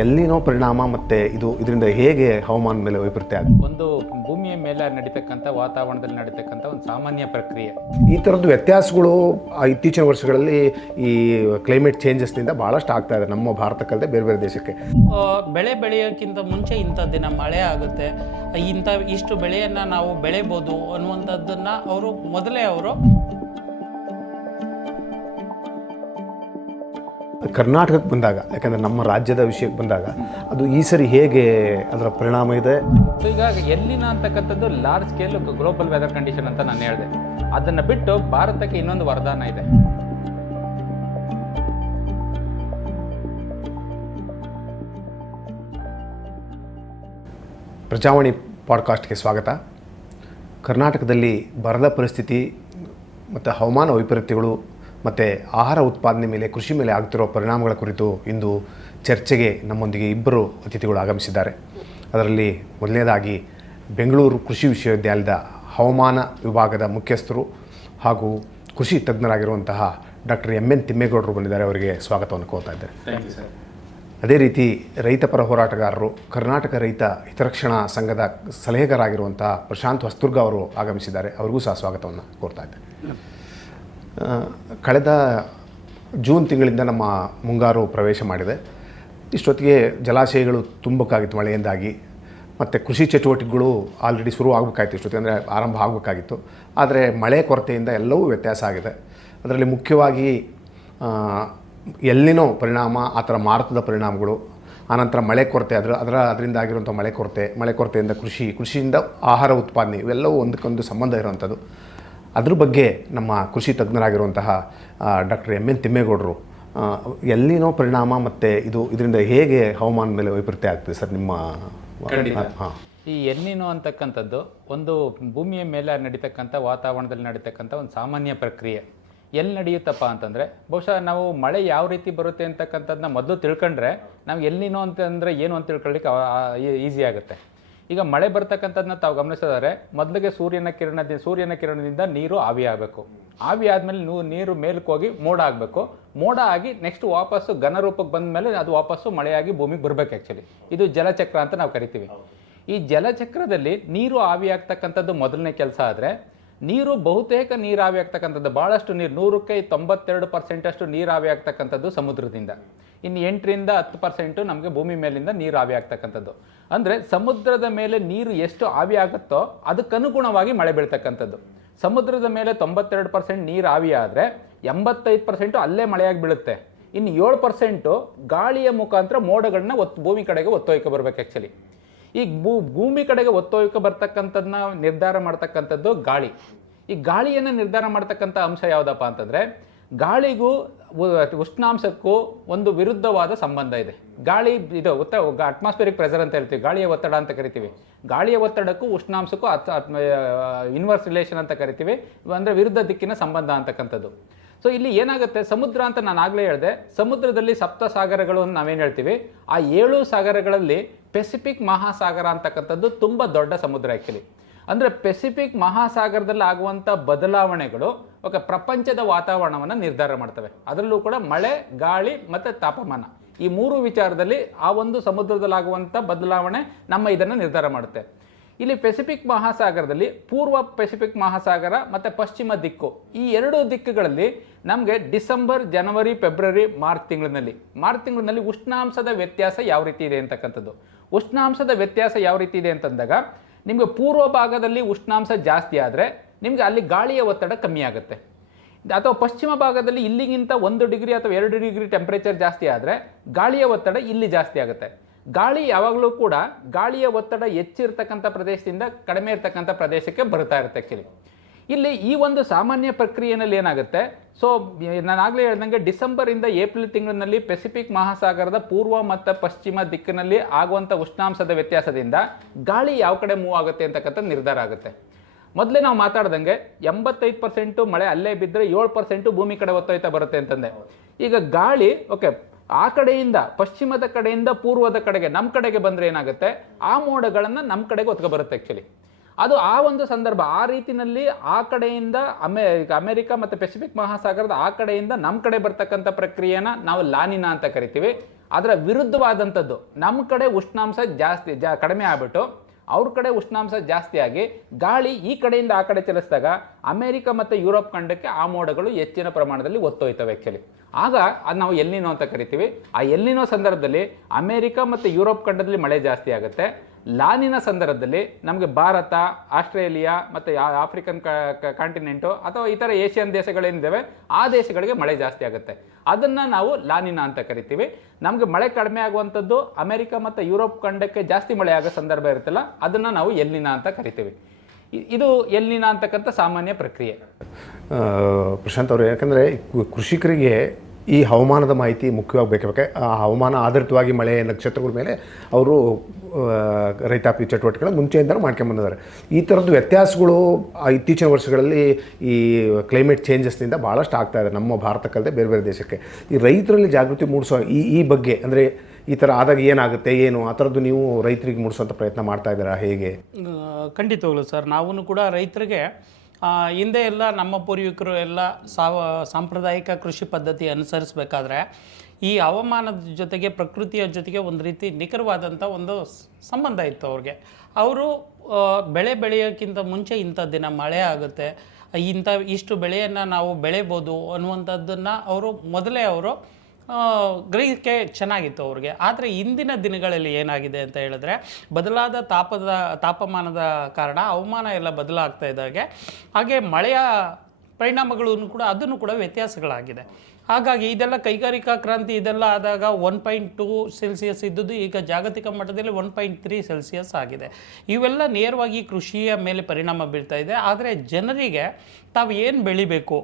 ಎಲ್ಲಿನೋ ಪರಿಣಾಮ ಮತ್ತು ಇದರಿಂದ ಹೇಗೆ ಹವಾಮಾನ ಮೇಲೆ ವೈಪರೀತ್ಯ ಆಗುತ್ತೆ? ಒಂದು ಭೂಮಿಯ ಮೇಲೆ ನಡೀತಕ್ಕಂಥ ವಾತಾವರಣದಲ್ಲಿ ನಡೀತಕ್ಕಂಥ ಒಂದು ಸಾಮಾನ್ಯ ಪ್ರಕ್ರಿಯೆ. ಈ ಥರದ್ದು ವ್ಯತ್ಯಾಸಗಳು ಇತ್ತೀಚಿನ ವರ್ಷಗಳಲ್ಲಿ ಈ ಕ್ಲೈಮೇಟ್ ಚೇಂಜಸ್ನಿಂದ ಭಾಳಷ್ಟು ಆಗ್ತಾ ಇದೆ ನಮ್ಮ ಭಾರತಕ್ಕಲ್ಲದೆ ಬೇರೆ ಬೇರೆ ದೇಶಕ್ಕೆ. ಬೆಳೆ ಬೆಳೆಯೋಕ್ಕಿಂತ ಮುಂಚೆ ಇಂಥ ದಿನ ಮಳೆ ಆಗುತ್ತೆ, ಇಷ್ಟು ಬೆಳೆಯನ್ನು ನಾವು ಬೆಳೆಬೋದು ಅನ್ನುವಂಥದ್ದನ್ನು ಅವರು ಕರ್ನಾಟಕಕ್ಕೆ ಬಂದಾಗ, ಯಾಕಂದರೆ ನಮ್ಮ ರಾಜ್ಯದ ವಿಷಯಕ್ಕೆ ಬಂದಾಗ ಅದು ಈ ಸರಿ ಹೇಗೆ ಅದರ ಪರಿಣಾಮ ಇದೆ? ಸೊ ಈಗ ಎಲ್ಲಿನ ಅಂತಕ್ಕಂಥದ್ದು large scale global weather condition ಅಂತ ನಾನು ಹೇಳಿದೆ. ಅದನ್ನು ಬಿಟ್ಟು ಭಾರತಕ್ಕೆ ಇನ್ನೊಂದು ವರದಾನ ಇದೆ. ಪ್ರಜಾವಾಣಿ ಪಾಡ್ಕಾಸ್ಟ್ಗೆ ಸ್ವಾಗತ. ಕರ್ನಾಟಕದಲ್ಲಿ ಬರದ ಪರಿಸ್ಥಿತಿ ಮತ್ತು ಹವಾಮಾನ ವೈಪರೀತ್ಯಗಳು ಮತ್ತು ಆಹಾರ ಉತ್ಪಾದನೆ ಮೇಲೆ, ಕೃಷಿ ಮೇಲೆ ಆಗ್ತಿರೋ ಪರಿಣಾಮಗಳ ಕುರಿತು ಇಂದು ಚರ್ಚೆಗೆ ನಮ್ಮೊಂದಿಗೆ ಇಬ್ಬರು ಅತಿಥಿಗಳು ಆಗಮಿಸಿದ್ದಾರೆ. ಅದರಲ್ಲಿ ಮೊದಲನೇದಾಗಿ ಬೆಂಗಳೂರು ಕೃಷಿ ವಿಶ್ವವಿದ್ಯಾಲಯದ ಹವಾಮಾನ ವಿಭಾಗದ ಮುಖ್ಯಸ್ಥರು ಹಾಗೂ ಕೃಷಿ ತಜ್ಞರಾಗಿರುವಂತಹ ಡಾಕ್ಟರ್ ಎನ್ ತಿಮ್ಮೇಗೌಡರು ಬಂದಿದ್ದಾರೆ. ಅವರಿಗೆ ಸ್ವಾಗತವನ್ನು ಕೋರ್ತಾ ಇದ್ದಾರೆ. ಅದೇ ರೀತಿ ರೈತಪರ ಹೋರಾಟಗಾರರು, ಕರ್ನಾಟಕ ರೈತ ಹಿತರಕ್ಷಣಾ ಸಂಘದ ಸಲಹೆಗಾರರಾಗಿರುವಂತಹ ಪ್ರಶಾಂತ್ ಹೊಸ್ತುರ್ಗ ಅವರು ಆಗಮಿಸಿದ್ದಾರೆ. ಅವರಿಗೂ ಸಹ ಸ್ವಾಗತವನ್ನು ಕೋರ್ತಾ ಇದ್ದಾರೆ. ಕಳೆದ ಜೂನ್ ತಿಂಗಳಿಂದ ನಮ್ಮ ಮುಂಗಾರು ಪ್ರವೇಶ ಮಾಡಿದೆ. ಇಷ್ಟೊತ್ತಿಗೆ ಜಲಾಶಯಗಳು ತುಂಬಕ್ಕಾಗಿತ್ತು ಮಳೆಯಿಂದಾಗಿ, ಮತ್ತು ಕೃಷಿ ಚಟುವಟಿಕೆಗಳು ಆಲ್ರೆಡಿ ಶುರು ಆಗಬೇಕಾಗಿತ್ತು, ಇಷ್ಟೊತ್ತಿಗೆ ಅಂದರೆ ಆರಂಭ ಆಗಬೇಕಾಗಿತ್ತು. ಆದರೆ ಮಳೆ ಕೊರತೆಯಿಂದ ಎಲ್ಲವೂ ವ್ಯತ್ಯಾಸ ಆಗಿದೆ. ಅದರಲ್ಲಿ ಮುಖ್ಯವಾಗಿ ಎಲ್ಲಿನೋ ಪರಿಣಾಮ, ಆ ಥರ ಮಾರುತದ ಪರಿಣಾಮಗಳು, ಆನಂತರ ಮಳೆ ಕೊರತೆ, ಅದರಿಂದ ಆಗಿರುವಂಥ ಮಳೆ ಕೊರತೆಯಿಂದ ಕೃಷಿಯಿಂದ ಆಹಾರ ಉತ್ಪಾದನೆ, ಇವೆಲ್ಲವೂ ಒಂದಕ್ಕೊಂದು ಸಂಬಂಧ ಇರುವಂಥದ್ದು. ಅದ್ರ ಬಗ್ಗೆ ನಮ್ಮ ಕೃಷಿ ತಜ್ಞರಾಗಿರುವಂತಹ ಡಾಕ್ಟರ್ ಎನ್ ತಿಮ್ಮೇಗೌಡರು ಎಲ್ಲಿನೋ ಪರಿಣಾಮ ಮತ್ತು ಇದರಿಂದ ಹೇಗೆ ಹವಾಮಾನ ಮೇಲೆ ವೈಪರೀತ್ಯ ಆಗ್ತದೆ ಸರ್ ನಿಮ್ಮ? ಹಾಂ, ಈ ಎಲ್ಲಿನೋ ಅಂತಕ್ಕಂಥದ್ದು ಒಂದು ಭೂಮಿಯ ಮೇಲೆ ನಡೀತಕ್ಕಂಥ ವಾತಾವರಣದಲ್ಲಿ ನಡೀತಕ್ಕಂಥ ಒಂದು ಸಾಮಾನ್ಯ ಪ್ರಕ್ರಿಯೆ. ಎಲ್ಲಿ ನಡೆಯುತ್ತಪ್ಪ ಅಂತಂದರೆ, ಬಹುಶಃ ನಾವು ಮಳೆ ಯಾವ ರೀತಿ ಬರುತ್ತೆ ಅಂತಕ್ಕಂಥದ್ದನ್ನ ಮೊದಲು ತಿಳ್ಕೊಂಡ್ರೆ ನಾವು ಎಲ್ಲಿನೋ ಅಂತಂದರೆ ಏನು ಅಂತ ತಿಳ್ಕೊಳ್ಳಿಕ್ಕೆ ಈಸಿ ಆಗುತ್ತೆ. ಈಗ ಮಳೆ ಬರ್ತಕ್ಕಂಥದ್ದನ್ನ ತಾವು ಗಮನಿಸಿದರೆ, ಮೊದಲಿಗೆ ಸೂರ್ಯನ ಕಿರಣದಿಂದ ನೀರು ಆವಿ ಆಗಬೇಕು. ಆವಿ ಆದಮೇಲೆ ನೀರು ಮೇಲಕ್ಕೆ ಹೋಗಿ ಮೋಡ ಆಗಬೇಕು. ಮೋಡ ಆಗಿ ನೆಕ್ಸ್ಟ್ ವಾಪಸ್ಸು ಘನರೂಪಕ್ಕೆ ಬಂದ ಮೇಲೆ ಅದು ವಾಪಸ್ಸು ಮಳೆಯಾಗಿ ಭೂಮಿಗೆ ಬರಬೇಕು. ಆ್ಯಕ್ಚುಲಿ ಇದು ಜಲಚಕ್ರ ಅಂತ ನಾವು ಕರಿತೀವಿ. ಈ ಜಲಚಕ್ರದಲ್ಲಿ ನೀರು ಆವಿ ಆಗ್ತಕ್ಕಂಥದ್ದು ಮೊದಲನೇ ಕೆಲಸ. ಆದರೆ ನೀರು ಬಹುತೇಕ ನೀರು ಆವಿ ಆಗ್ತಕ್ಕಂಥದ್ದು, ಭಾಳಷ್ಟು ನೀರು, 100ಕ್ಕೆ 92% ನೀರು ಆವಿ ಆಗ್ತಕ್ಕಂಥದ್ದು ಸಮುದ್ರದಿಂದ. ಇನ್ನು 8ರಿಂದ 10% ನಮಗೆ ಭೂಮಿ ಮೇಲಿಂದ ನೀರು ಆವಿ ಆಗ್ತಕ್ಕಂಥದ್ದು. ಅಂದರೆ ಸಮುದ್ರದ ಮೇಲೆ ನೀರು ಎಷ್ಟು ಆವಿ ಆಗುತ್ತೋ ಅದಕ್ಕನುಗುಣವಾಗಿ ಮಳೆ ಬೀಳ್ತಕ್ಕಂಥದ್ದು. ಸಮುದ್ರದ ಮೇಲೆ 92% ನೀರು ಆವಿ ಆದರೆ 85% ಅಲ್ಲೇ ಮಳೆಯಾಗಿ ಬೀಳುತ್ತೆ. ಇನ್ನು 7% ಗಾಳಿಯ ಮುಖಾಂತರ ಮೋಡಗಳನ್ನ ಭೂಮಿ ಕಡೆಗೆ ಒತ್ತೊಯ್ಕೆ ಬರಬೇಕು. ಆ್ಯಕ್ಚುಲಿ ಈ ಭೂಮಿ ಕಡೆಗೆ ಒತ್ತೊಯ್ಕೆ ಬರ್ತಕ್ಕಂಥದ್ದನ್ನ ನಿರ್ಧಾರ ಮಾಡ್ತಕ್ಕಂಥದ್ದು ಗಾಳಿ. ಈ ಗಾಳಿಯನ್ನು ನಿರ್ಧಾರ ಮಾಡ್ತಕ್ಕಂಥ ಅಂಶ ಯಾವುದಪ್ಪ ಅಂತಂದರೆ, ಗಾಳಿಗೂ ಉಷ್ಣಾಂಶಕ್ಕೂ ಒಂದು ವಿರುದ್ಧವಾದ ಸಂಬಂಧ ಇದೆ. ಗಾಳಿ ಅಟ್ಮಾಸ್ಫಿಯರಿಕ್ ಪ್ರೆಷರ್ ಅಂತ ಹೇಳ್ತೀವಿ, ಗಾಳಿಯ ಒತ್ತಡ ಅಂತ ಕರಿತೀವಿ. ಗಾಳಿಯ ಒತ್ತಡಕ್ಕೂ ಉಷ್ಣಾಂಶಕ್ಕೂ ಇನ್ವರ್ಸ್ ರಿಲೇಷನ್ ಅಂತ ಕರಿತೀವಿ, ಅಂದರೆ ವಿರುದ್ಧ ದಿಕ್ಕಿನ ಸಂಬಂಧ ಅಂತಕ್ಕಂಥದ್ದು. ಸೊ ಇಲ್ಲಿ ಏನಾಗುತ್ತೆ, ಸಮುದ್ರ ಅಂತ ನಾನು ಆಗಲೇ ಹೇಳಿದೆ, ಸಮುದ್ರದಲ್ಲಿ ಸಪ್ತ ಸಾಗರಗಳು ಅಂತ ನಾವೇನು ಹೇಳ್ತೀವಿ. ಆ 7 ಸಾಗರಗಳಲ್ಲಿ ಪೆಸಿಫಿಕ್ ಮಹಾಸಾಗರ ಅಂತಕ್ಕಂಥದ್ದು ತುಂಬ ದೊಡ್ಡ ಸಮುದ್ರ. ಆ್ಯಕ್ಚುಲಿ ಅಂದರೆ ಪೆಸಿಫಿಕ್ ಮಹಾಸಾಗರದಲ್ಲಿ ಆಗುವಂಥ ಬದಲಾವಣೆಗಳು ಪ್ರಪಂಚದ ವಾತಾವರಣವನ್ನು ನಿರ್ಧಾರ ಮಾಡ್ತವೆ. ಅದರಲ್ಲೂ ಕೂಡ ಮಳೆ, ಗಾಳಿ ಮತ್ತು ತಾಪಮಾನ, ಈ 3 ವಿಚಾರದಲ್ಲಿ ಆ ಒಂದು ಸಮುದ್ರದಲ್ಲಾಗುವಂಥ ಬದಲಾವಣೆ ನಮ್ಮ ಇದನ್ನು ನಿರ್ಧಾರ ಮಾಡುತ್ತೆ. ಇಲ್ಲಿ ಪೆಸಿಫಿಕ್ ಮಹಾಸಾಗರದಲ್ಲಿ ಪೂರ್ವ ಪೆಸಿಫಿಕ್ ಮಹಾಸಾಗರ ಮತ್ತು ಪಶ್ಚಿಮ ದಿಕ್ಕು, ಈ 2 ದಿಕ್ಕುಗಳಲ್ಲಿ ನಮಗೆ ಡಿಸೆಂಬರ್, ಜನವರಿ, ಫೆಬ್ರವರಿ, ಮಾರ್ಚ್ ತಿಂಗಳಿನಲ್ಲಿ ಉಷ್ಣಾಂಶದ ವ್ಯತ್ಯಾಸ ಯಾವ ರೀತಿ ಇದೆ ಅಂತಕ್ಕಂಥದ್ದು. ಉಷ್ಣಾಂಶದ ವ್ಯತ್ಯಾಸ ಯಾವ ರೀತಿ ಇದೆ ಅಂತಂದಾಗ, ನಿಮಗೆ ಪೂರ್ವ ಭಾಗದಲ್ಲಿ ಉಷ್ಣಾಂಶ ಜಾಸ್ತಿ ಆದರೆ ನಿಮಗೆ ಅಲ್ಲಿ ಗಾಳಿಯ ಒತ್ತಡ ಕಮ್ಮಿ ಆಗುತ್ತೆ. ಅಥವಾ ಪಶ್ಚಿಮ ಭಾಗದಲ್ಲಿ ಇಲ್ಲಿಗಿಂತ 1 ಡಿಗ್ರಿ ಅಥವಾ 2 ಡಿಗ್ರಿ ಟೆಂಪ್ರೇಚರ್ ಜಾಸ್ತಿ ಆದರೆ ಗಾಳಿಯ ಒತ್ತಡ ಇಲ್ಲಿ ಜಾಸ್ತಿ ಆಗುತ್ತೆ. ಗಾಳಿ ಯಾವಾಗಲೂ ಕೂಡ ಗಾಳಿಯ ಒತ್ತಡ ಹೆಚ್ಚಿರ್ತಕ್ಕಂಥ ಪ್ರದೇಶದಿಂದ ಕಡಿಮೆ ಇರ್ತಕ್ಕಂಥ ಪ್ರದೇಶಕ್ಕೆ ಬರ್ತಾ ಇರುತ್ತೆ. ಆ್ಯಕ್ಚುಲಿ ಇಲ್ಲಿ ಈ ಒಂದು ಸಾಮಾನ್ಯ ಪ್ರಕ್ರಿಯೆಯಲ್ಲಿ ಏನಾಗುತ್ತೆ, ಸೊ ನಾನು ಆಗಲೇ ಹೇಳ್ದಂಗೆ ಡಿಸೆಂಬರಿಂದ ಏಪ್ರಿಲ್ ತಿಂಗಳಿನಲ್ಲಿ ಪೆಸಿಫಿಕ್ ಮಹಾಸಾಗರದ ಪೂರ್ವ ಮತ್ತು ಪಶ್ಚಿಮ ದಿಕ್ಕಿನಲ್ಲಿ ಆಗುವಂಥ ಉಷ್ಣಾಂಶದ ವ್ಯತ್ಯಾಸದಿಂದ ಗಾಳಿ ಯಾವ ಕಡೆ ಮೂವ್ ಆಗುತ್ತೆ ಅಂತಕ್ಕಂಥ ನಿರ್ಧಾರ ಆಗುತ್ತೆ. ಮೊದಲೇ ನಾವು ಮಾತಾಡ್ದಂಗೆ 85% ಮಳೆ ಅಲ್ಲೇ ಬಿದ್ದರೆ 7% ಭೂಮಿ ಕಡೆ ಒತ್ತೊಯ್ತಾ ಬರುತ್ತೆ ಅಂತಂದೆ. ಈಗ ಗಾಳಿ ಆ ಕಡೆಯಿಂದ ಪಶ್ಚಿಮದ ಕಡೆಯಿಂದ ಪೂರ್ವದ ಕಡೆಗೆ ನಮ್ಮ ಕಡೆಗೆ ಬಂದರೆ ಏನಾಗುತ್ತೆ, ಆ ಮೋಡಗಳನ್ನು ನಮ್ಮ ಕಡೆಗೆ ಒತ್ಕೊ ಬರುತ್ತೆ. ಆ್ಯಕ್ಚುಲಿ ಅದು ಆ ಒಂದು ಸಂದರ್ಭ ಆ ರೀತಿನಲ್ಲಿ ಆ ಕಡೆಯಿಂದ ಅಮೆರಿಕ ಮತ್ತು ಪೆಸಿಫಿಕ್ ಮಹಾಸಾಗರದ ಆ ಕಡೆಯಿಂದ ನಮ್ಮ ಕಡೆ ಬರ್ತಕ್ಕಂಥ ಪ್ರಕ್ರಿಯೆನ ನಾವು ಲಾನಿನಾ ಅಂತ ಕರಿತೀವಿ. ಅದರ ವಿರುದ್ಧವಾದಂಥದ್ದು ನಮ್ಮ ಕಡೆ ಉಷ್ಣಾಂಶ ಕಡಿಮೆ ಆಗ್ಬಿಟ್ಟು ಅವ್ರ ಕಡೆ ಉಷ್ಣಾಂಶ ಜಾಸ್ತಿ ಆಗಿ ಗಾಳಿ ಈ ಕಡೆಯಿಂದ ಆ ಕಡೆ ಚಲಿಸಿದಾಗ ಅಮೆರಿಕ ಮತ್ತು ಯುರೋಪ್ ಖಂಡಕ್ಕೆ ಆ ಮೋಡಗಳು ಹೆಚ್ಚಿನ ಪ್ರಮಾಣದಲ್ಲಿ ಒತ್ತೊಯ್ತವೆ ಆ್ಯಕ್ಚುಲಿ. ಆಗ ಅದು ನಾವು ಎಲ್ನಿನೋ ಅಂತ ಕರಿತೀವಿ. ಆ ಎಲ್ನಿನೋ ಸಂದರ್ಭದಲ್ಲಿ ಅಮೆರಿಕ ಮತ್ತು ಯುರೋಪ್ ಖಂಡದಲ್ಲಿ ಮಳೆ ಜಾಸ್ತಿ ಆಗುತ್ತೆ. ಲಾನಿನ ಸಂದರ್ಭದಲ್ಲಿ ನಮಗೆ ಭಾರತ, ಆಸ್ಟ್ರೇಲಿಯಾ ಮತ್ತು ಆಫ್ರಿಕನ್ ಕಾಂಟಿನೆಂಟು ಅಥವಾ ಇತರ ಏಷ್ಯನ್ ದೇಶಗಳೇನಿದ್ದಾವೆ ಆ ದೇಶಗಳಿಗೆ ಮಳೆ ಜಾಸ್ತಿ ಆಗುತ್ತೆ. ಅದನ್ನು ನಾವು ಲಾನಿನ ಅಂತ ಕರಿತೀವಿ. ನಮಗೆ ಮಳೆ ಕಡಿಮೆ ಆಗುವಂಥದ್ದು ಅಮೆರಿಕ ಮತ್ತು ಯುರೋಪ್ ಖಂಡಕ್ಕೆ ಜಾಸ್ತಿ ಮಳೆ ಆಗೋ ಸಂದರ್ಭ ಇರುತ್ತಲ್ಲ, ಅದನ್ನು ನಾವು ಎಲ್ನಿನ ಅಂತ ಕರಿತೀವಿ. ಇದು ಎಲ್ನಿನ ಅಂತಕ್ಕಂಥ ಸಾಮಾನ್ಯ ಪ್ರಕ್ರಿಯೆ. ಪ್ರಶಾಂತ್ ಅವರು, ಯಾಕಂದರೆ ಕೃಷಿಕರಿಗೆ ಈ ಹವಾಮಾನದ ಮಾಹಿತಿ ಮುಖ್ಯವಾಗಿ ಬೇಕೇ ಆ ಹವಾಮಾನ ಆಧಾರಿತವಾಗಿ ಮಳೆ ನಕ್ಷತ್ರಗಳ ಮೇಲೆ ಅವರು ರೈತಾಪಿ ಚಟುವಟಿಕೆಗಳನ್ನ ಮುಂಚೆಯಿಂದ ಮಾಡ್ಕೊಂಬಂದಿದ್ದಾರೆ. ಈ ಥರದ್ದು ವ್ಯತ್ಯಾಸಗಳು ಇತ್ತೀಚಿನ ವರ್ಷಗಳಲ್ಲಿ ಈ ಕ್ಲೈಮೇಟ್ ಚೇಂಜಸ್ನಿಂದ ಭಾಳಷ್ಟು ಆಗ್ತಾ ಇದೆ ನಮ್ಮ ಭಾರತಕ್ಕಲ್ಲದೆ ಬೇರೆ ಬೇರೆ ದೇಶಕ್ಕೆ. ಈ ರೈತರಲ್ಲಿ ಜಾಗೃತಿ ಮೂಡಿಸೋ ಈ ಬಗ್ಗೆ, ಅಂದರೆ ಈ ಥರ ಆದಾಗ ಏನಾಗುತ್ತೆ ಏನು ಆ ಥರದ್ದು ನೀವು ರೈತರಿಗೆ ಮೂಡಿಸೋಂಥ ಪ್ರಯತ್ನ ಮಾಡ್ತಾ ಇದ್ದೀರಾ ಹೇಗೆ? ಖಂಡಿತವಾಗ್ಲು ಸರ್, ನಾವು ಕೂಡ ರೈತರಿಗೆ ಹಿಂದೆ ಎಲ್ಲ ನಮ್ಮ ಪೂರ್ವಿಕರು ಎಲ್ಲ ಸಾಂಪ್ರದಾಯಿಕ ಕೃಷಿ ಪದ್ಧತಿ ಅನುಸರಿಸಬೇಕಾದ್ರೆ ಈ ಹವಾಮಾನದ ಜೊತೆಗೆ ಪ್ರಕೃತಿಯ ಜೊತೆಗೆ ಒಂದು ರೀತಿ ನಿಖರವಾದಂಥ ಒಂದು ಸಂಬಂಧ ಇತ್ತು ಅವ್ರಿಗೆ. ಅವರು ಬೆಳೆ ಬೆಳೆಯೋಕ್ಕಿಂತ ಮುಂಚೆ ಇಂಥ ದಿನ ಮಳೆ ಆಗುತ್ತೆ, ಇಷ್ಟು ಬೆಳೆಯನ್ನು ನಾವು ಬೆಳೆಬೋದು ಅನ್ನುವಂಥದ್ದನ್ನು ಮೊದಲೇ ಅವರು ಗ್ರಹಿಕೆ ಚೆನ್ನಾಗಿತ್ತು ಅವ್ರಿಗೆ. ಆದರೆ ಇಂದಿನ ದಿನಗಳಲ್ಲಿ ಏನಾಗಿದೆ ಅಂತ ಹೇಳಿದ್ರೆ, ಬದಲಾದ ತಾಪಮಾನದ ಕಾರಣ ಹವಾಮಾನ ಎಲ್ಲ ಬದಲಾಗ್ತಾ ಇದ್ದಾಗೆ ಹಾಗೆ ಮಳೆಯ ಪರಿಣಾಮಗಳನ್ನು ಕೂಡ ಅದನ್ನು ಕೂಡ ವ್ಯತ್ಯಾಸಗಳಾಗಿದೆ. ಹಾಗಾಗಿ ಇದೆಲ್ಲ ಕೈಗಾರಿಕಾ ಕ್ರಾಂತಿ ಇದೆಲ್ಲ ಆದಾಗ 1.2 ಸೆಲ್ಸಿಯಸ್ ಇದ್ದುದು ಈಗ ಜಾಗತಿಕ ಮಟ್ಟದಲ್ಲಿ 1.3 ಸೆಲ್ಸಿಯಸ್ ಆಗಿದೆ. ಇವೆಲ್ಲ ನೇರವಾಗಿ ಕೃಷಿಯ ಮೇಲೆ ಪರಿಣಾಮ ಬೀಳ್ತಾ ಇದೆ. ಆದರೆ ಜನರಿಗೆ ತಾವು ಏನು ಬೆಳಿಬೇಕು,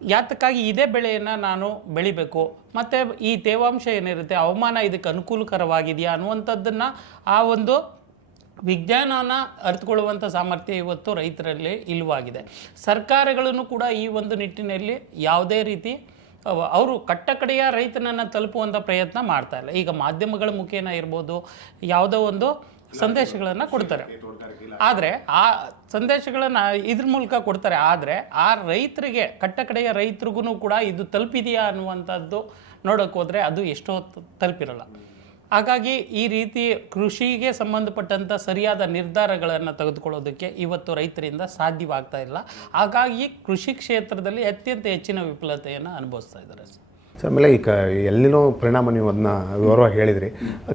ಯಾತಕ್ಕಾಗಿ ಇದೇ ಬೆಳೆಯನ್ನು ನಾನು ಬೆಳಿಬೇಕು, ಮತ್ತು ಈ ತೇವಾಂಶ ಏನಿರುತ್ತೆ ಹವಾಮಾನ ಇದಕ್ಕೆ ಅನುಕೂಲಕರವಾಗಿದೆಯಾ ಅನ್ನುವಂಥದ್ದನ್ನು ಆ ಒಂದು ವಿಜ್ಞಾನನ ಅರಿತುಕೊಳ್ಳುವಂಥ ಸಾಮರ್ಥ್ಯ ಇವತ್ತು ರೈತರಲ್ಲಿ ಇಲ್ಲವಾಗಿದೆ. ಸರ್ಕಾರಗಳನ್ನು ಕೂಡ ಈ ಒಂದು ನಿಟ್ಟಿನಲ್ಲಿ ಯಾವುದೇ ರೀತಿ ಅವರು ಕಟ್ಟಕಡೆಯ ರೈತನನ್ನು ತಲುಪುವಂಥ ಪ್ರಯತ್ನ ಮಾಡ್ತಾ ಇಲ್ಲ. ಈಗ ಮಾಧ್ಯಮಗಳ ಮುಖೇನ ಇರ್ಬೋದು, ಯಾವುದೋ ಒಂದು ಸಂದೇಶಗಳನ್ನು ಕೊಡ್ತಾರೆ, ಆದರೆ ಆ ಸಂದೇಶಗಳನ್ನು ಇದ್ರ ಮೂಲಕ ಕೊಡ್ತಾರೆ. ಆದರೆ ಆ ರೈತರಿಗೆ, ಕಟ್ಟಕಡೆಯ ರೈತರಿಗೂ ಕೂಡ ಇದು ತಲುಪಿದೆಯಾ ಅನ್ನುವಂಥದ್ದು ನೋಡೋಕೆ ಹೋದರೆ ಅದು ಎಷ್ಟೋ ತಲುಪಿರಲ್ಲ. ಹಾಗಾಗಿ ಈ ರೀತಿ ಕೃಷಿಗೆ ಸಂಬಂಧಪಟ್ಟಂಥ ಸರಿಯಾದ ನಿರ್ಧಾರಗಳನ್ನು ತೆಗೆದುಕೊಳ್ಳೋದಕ್ಕೆ ಇವತ್ತು ರೈತರಿಂದ ಸಾಧ್ಯವಾಗ್ತಾ ಇಲ್ಲ. ಹಾಗಾಗಿ ಕೃಷಿ ಕ್ಷೇತ್ರದಲ್ಲಿ ಅತ್ಯಂತ ಹೆಚ್ಚಿನ ವಿಫಲತೆಯನ್ನು ಅನುಭವಿಸ್ತಾ ಇದ್ದಾರೆ ಸರ್. ಆಮೇಲೆ ಈಗ ಎಲ್ಲಿನೋ ಪರಿಣಾಮ ನೀವು ಅದನ್ನ ವಿವರವಾಗಿ ಹೇಳಿದ್ರಿ.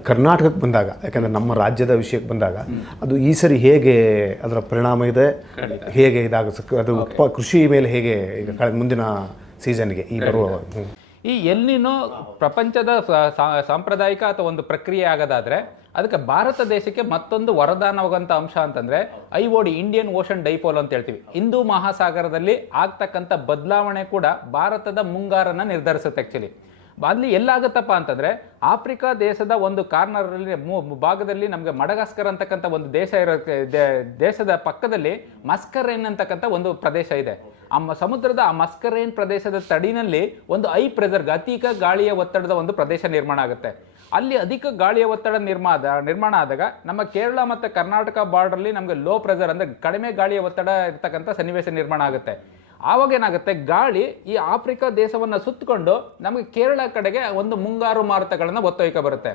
ಕರ್ನಾಟಕಕ್ಕೆ ಬಂದಾಗ, ಯಾಕಂದರೆ ನಮ್ಮ ರಾಜ್ಯದ ವಿಷಯಕ್ಕೆ ಬಂದಾಗ ಅದು ಈ ಸರಿ ಹೇಗೆ ಅದರ ಪರಿಣಾಮ ಇದೆ, ಹೇಗೆ ಅದು ಕೃಷಿ ಮೇಲೆ ಹೇಗೆ ಈಗ ಮುಂದಿನ ಸೀಸನ್ಗೆ ಈ ಬರುವ ಈ ಎಲ್ನಿನೋ ಪ್ರಪಂಚದ ಸಾಂಪ್ರದಾಯಿಕ ಅಥವಾ ಒಂದು ಪ್ರಕ್ರಿಯೆ ಆಗೋದಾದರೆ ಅದಕ್ಕೆ ಭಾರತ ದೇಶಕ್ಕೆ ಮತ್ತೊಂದು ವರದಾನವಾಗಂಥ ಅಂಶ ಅಂತಂದರೆ IOD, ಇಂಡಿಯನ್ ಓಷನ್ ಡೈಪೋಲ್ ಅಂತ ಹೇಳ್ತೀವಿ. ಹಿಂದೂ ಮಹಾಸಾಗರದಲ್ಲಿ ಆಗ್ತಕ್ಕಂಥ ಬದಲಾವಣೆ ಕೂಡ ಭಾರತದ ಮುಂಗಾರನ್ನು ನಿರ್ಧರಿಸುತ್ತೆ ಆ್ಯಕ್ಚುಲಿ. ಅಲ್ಲಿ ಎಲ್ಲಾಗುತ್ತಪ್ಪ ಅಂತಂದರೆ ಆಫ್ರಿಕಾ ದೇಶದ ಒಂದು ಕಾರ್ನರಲ್ಲಿ ಭಾಗದಲ್ಲಿ ನಮಗೆ ಮಡಗಾಸ್ಕರ್ ಅಂತಕ್ಕಂಥ ಒಂದು ದೇಶ ದೇಶದ ಪಕ್ಕದಲ್ಲಿ ಮಸ್ಕರೇನ್ ಅಂತಕ್ಕಂಥ ಒಂದು ಪ್ರದೇಶ ಇದೆ. ಸಮುದ್ರದ ಆ ಮಸ್ಕರೇನ್ ಪ್ರದೇಶದ ತಡಿನಲ್ಲಿ ಒಂದು ಪ್ರೆಷರ್, ಅಧಿಕ ಗಾಳಿಯ ಒತ್ತಡದ ಒಂದು ಪ್ರದೇಶ ನಿರ್ಮಾಣ ಆಗುತ್ತೆ. ಅಲ್ಲಿ ಅಧಿಕ ಗಾಳಿಯ ಒತ್ತಡ ನಿರ್ಮಾಣ ಆದಾಗ ನಮ್ಮ ಕೇರಳ ಮತ್ತು ಕರ್ನಾಟಕ ಬಾರ್ಡ್ರಲ್ಲಿ ನಮಗೆ ಲೋ ಪ್ರೆಷರ್ ಅಂದರೆ ಕಡಿಮೆ ಗಾಳಿಯ ಒತ್ತಡ ಇರ್ತಕ್ಕಂಥ ಸನ್ನಿವೇಶ ನಿರ್ಮಾಣ ಆಗುತ್ತೆ. ಆವಾಗ ಏನಾಗುತ್ತೆ, ಗಾಳಿ ಈ ಆಫ್ರಿಕಾ ದೇಶವನ್ನು ಸುತ್ತಕೊಂಡು ನಮಗೆ ಕೇರಳ ಕಡೆಗೆ ಒಂದು ಮುಂಗಾರು ಮಾರುತಗಳನ್ನು ಒತ್ತೊಯ್ಕ ಬರುತ್ತೆ.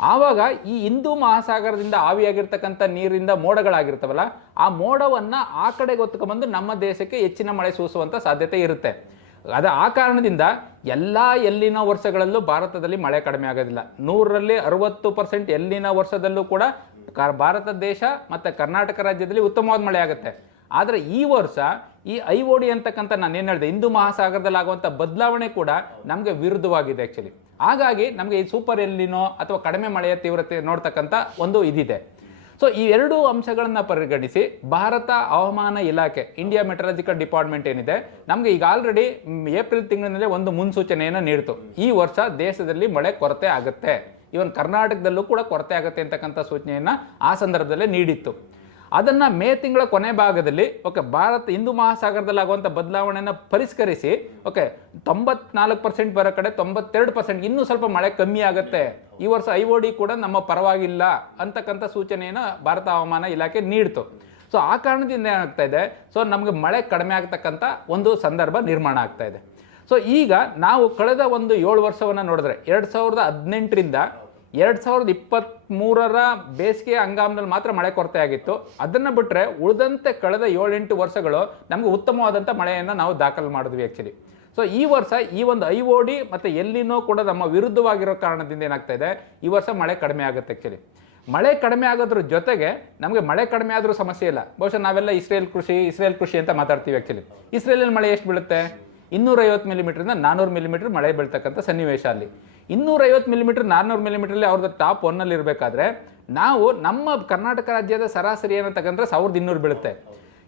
ಆವಾಗ ಈ ಹಿಂದೂ ಮಹಾಸಾಗರದಿಂದ ಆವಿಯಾಗಿರ್ತಕ್ಕಂಥ ನೀರಿಂದ ಮೋಡಗಳಾಗಿರ್ತವಲ್ಲ, ಆ ಮೋಡವನ್ನು ಆ ಕಡೆಗೆ ಹೊತ್ಕೊಂಡ್ಬಂದು ನಮ್ಮ ದೇಶಕ್ಕೆ ಹೆಚ್ಚಿನ ಮಳೆ ಸೂಸುವಂಥ ಸಾಧ್ಯತೆ ಇರುತ್ತೆ. ಆ ಕಾರಣದಿಂದ ಎಲ್ಲ ಎಲ್ಲಿನ ವರ್ಷಗಳಲ್ಲೂ ಭಾರತದಲ್ಲಿ ಮಳೆ ಕಡಿಮೆ ಆಗೋದಿಲ್ಲ. 100ರಲ್ಲಿ 60% ಎಲ್ಲಿನ ವರ್ಷದಲ್ಲೂ ಕೂಡ ಭಾರತ ದೇಶ ಮತ್ತು ಕರ್ನಾಟಕ ರಾಜ್ಯದಲ್ಲಿ ಉತ್ತಮವಾದ ಮಳೆ ಆಗುತ್ತೆ. ಆದರೆ ಈ ವರ್ಷ ಈ IOD ಅಂತಕ್ಕಂಥ ನಾನು ಏನು ಹೇಳಿದೆ, ಹಿಂದೂ ಮಹಾಸಾಗರದಲ್ಲಿ ಆಗುವಂಥ ಬದಲಾವಣೆ ಕೂಡ ನಮಗೆ ವಿರುದ್ಧವಾಗಿದೆ ಆ್ಯಕ್ಚುಲಿ. ಹಾಗಾಗಿ ನಮಗೆ ಈ ಸೂಪರ್ ಎಲ್ಲಿನೋ ಅಥವಾ ಕಡಿಮೆ ಮಳೆಯ ತೀವ್ರತೆ ನೋಡ್ತಕ್ಕಂಥ ಒಂದು ಇದಿದೆ. ಸೊ ಈ ಎರಡೂ ಅಂಶಗಳನ್ನು ಪರಿಗಣಿಸಿ ಭಾರತ ಹವಾಮಾನ ಇಲಾಖೆ, ಇಂಡಿಯಾ ಮೆಟರಾಲಜಿಕಲ್ ಡಿಪಾರ್ಟ್ಮೆಂಟ್ ಏನಿದೆ, ನಮಗೆ ಈಗ ಆಲ್ರೆಡಿ ಏಪ್ರಿಲ್ ತಿಂಗಳಿನಲ್ಲಿ ಒಂದು ಮುನ್ಸೂಚನೆಯನ್ನು ನೀಡಿತು. ಈ ವರ್ಷ ದೇಶದಲ್ಲಿ ಮಳೆ ಕೊರತೆ ಆಗುತ್ತೆ, ಇವನ್ ಕರ್ನಾಟಕದಲ್ಲೂ ಕೂಡ ಕೊರತೆ ಆಗುತ್ತೆ ಅಂತಕ್ಕಂಥ ಸೂಚನೆಯನ್ನು ಆ ಸಂದರ್ಭದಲ್ಲೇ ನೀಡಿತ್ತು. ಅದನ್ನು ಮೇ ತಿಂಗಳ ಕೊನೆ ಭಾಗದಲ್ಲಿ ಭಾರತ ಹಿಂದೂ ಮಹಾಸಾಗರದಲ್ಲಿ ಆಗುವಂಥ ಬದಲಾವಣೆಯನ್ನು ಪರಿಷ್ಕರಿಸಿ 94% ಬರೋ ಕಡೆ 92%, ಇನ್ನೂ ಸ್ವಲ್ಪ ಮಳೆ ಕಮ್ಮಿ ಆಗುತ್ತೆ, ಈ ವರ್ಷ IOD ಕೂಡ ನಮ್ಮ ಪರವಾಗಿಲ್ಲ ಅಂತಕ್ಕಂಥ ಸೂಚನೆಯನ್ನು ಭಾರತ ಹವಾಮಾನ ಇಲಾಖೆ ನೀಡಿತು. ಸೊ ಆ ಕಾರಣದಿಂದ ಏನಾಗ್ತಾ ಇದೆ, ಸೊ ನಮಗೆ ಮಳೆ ಕಡಿಮೆ ಆಗ್ತಕ್ಕಂಥ ಒಂದು ಸಂದರ್ಭ ನಿರ್ಮಾಣ ಆಗ್ತಾ ಇದೆ. ಸೊ ಈಗ ನಾವು ಕಳೆದ ಒಂದು 7 ವರ್ಷವನ್ನು ನೋಡಿದ್ರೆ 2018ರಿಂದ 2023ರ ಬೇಸಿಗೆ ಹಂಗಾಮಿನಲ್ಲಿ ಮಾತ್ರ ಮಳೆ ಕೊರತೆ ಆಗಿತ್ತು. ಅದನ್ನು ಬಿಟ್ಟರೆ ಉಳಿದಂತೆ ಕಳೆದ 7-8 ವರ್ಷಗಳು ನಮಗೆ ಉತ್ತಮವಾದಂಥ ಮಳೆಯನ್ನು ನಾವು ದಾಖಲು ಮಾಡಿದ್ವಿ ಆ್ಯಕ್ಚುಲಿ. ಸೊ ಈ ವರ್ಷ ಈ ಒಂದು IOD ಮತ್ತು ಎಲ್ಲಿನೋ ಕೂಡ ನಮ್ಮ ವಿರುದ್ಧವಾಗಿರೋ ಕಾರಣದಿಂದ ಏನಾಗ್ತಾ ಇದೆ, ಈ ವರ್ಷ ಮಳೆ ಕಡಿಮೆ ಆಗುತ್ತೆ ಆ್ಯಕ್ಚುಲಿ. ಮಳೆ ಕಡಿಮೆ ಆಗೋದ್ರ ಜೊತೆಗೆ ನಮಗೆ ಮಳೆ ಕಡಿಮೆ ಆದರೂ ಸಮಸ್ಯೆ ಇಲ್ಲ. ಬಹುಶಃ ನಾವೆಲ್ಲ ಇಸ್ರೇಲ್ ಕೃಷಿ ಅಂತ ಮಾತಾಡ್ತೀವಿ ಆ್ಯಕ್ಚುಲಿ. ಇಸ್ರೇಲಲ್ಲಿ ಮಳೆ ಎಷ್ಟು ಬೀಳುತ್ತೆ? 250 ಮಿಲಿಮೀಟ್ರಿಂದ 400 ಮಿಲಿಮೀಟ್ರ್ ಮಳೆ ಬೀಳ್ತಕ್ಕಂಥ ಸನ್ನಿವೇಶ ಅಲ್ಲಿ. 250 ಮಿಲಿಮೀಟ್ರ್ 400 ಮಿಲಿಮೀಟ್ರಲ್ಲಿ ಅವ್ರದ್ದು ಟಾಪ್ 1ನಲ್ಲಿ ಇರಬೇಕಾದ್ರೆ ನಾವು ನಮ್ಮ ಕರ್ನಾಟಕ ರಾಜ್ಯದ ಸರಾಸರಿ ಏನು ತಗೊಂಡ್ರೆ 1200 ಬೀಳುತ್ತೆ.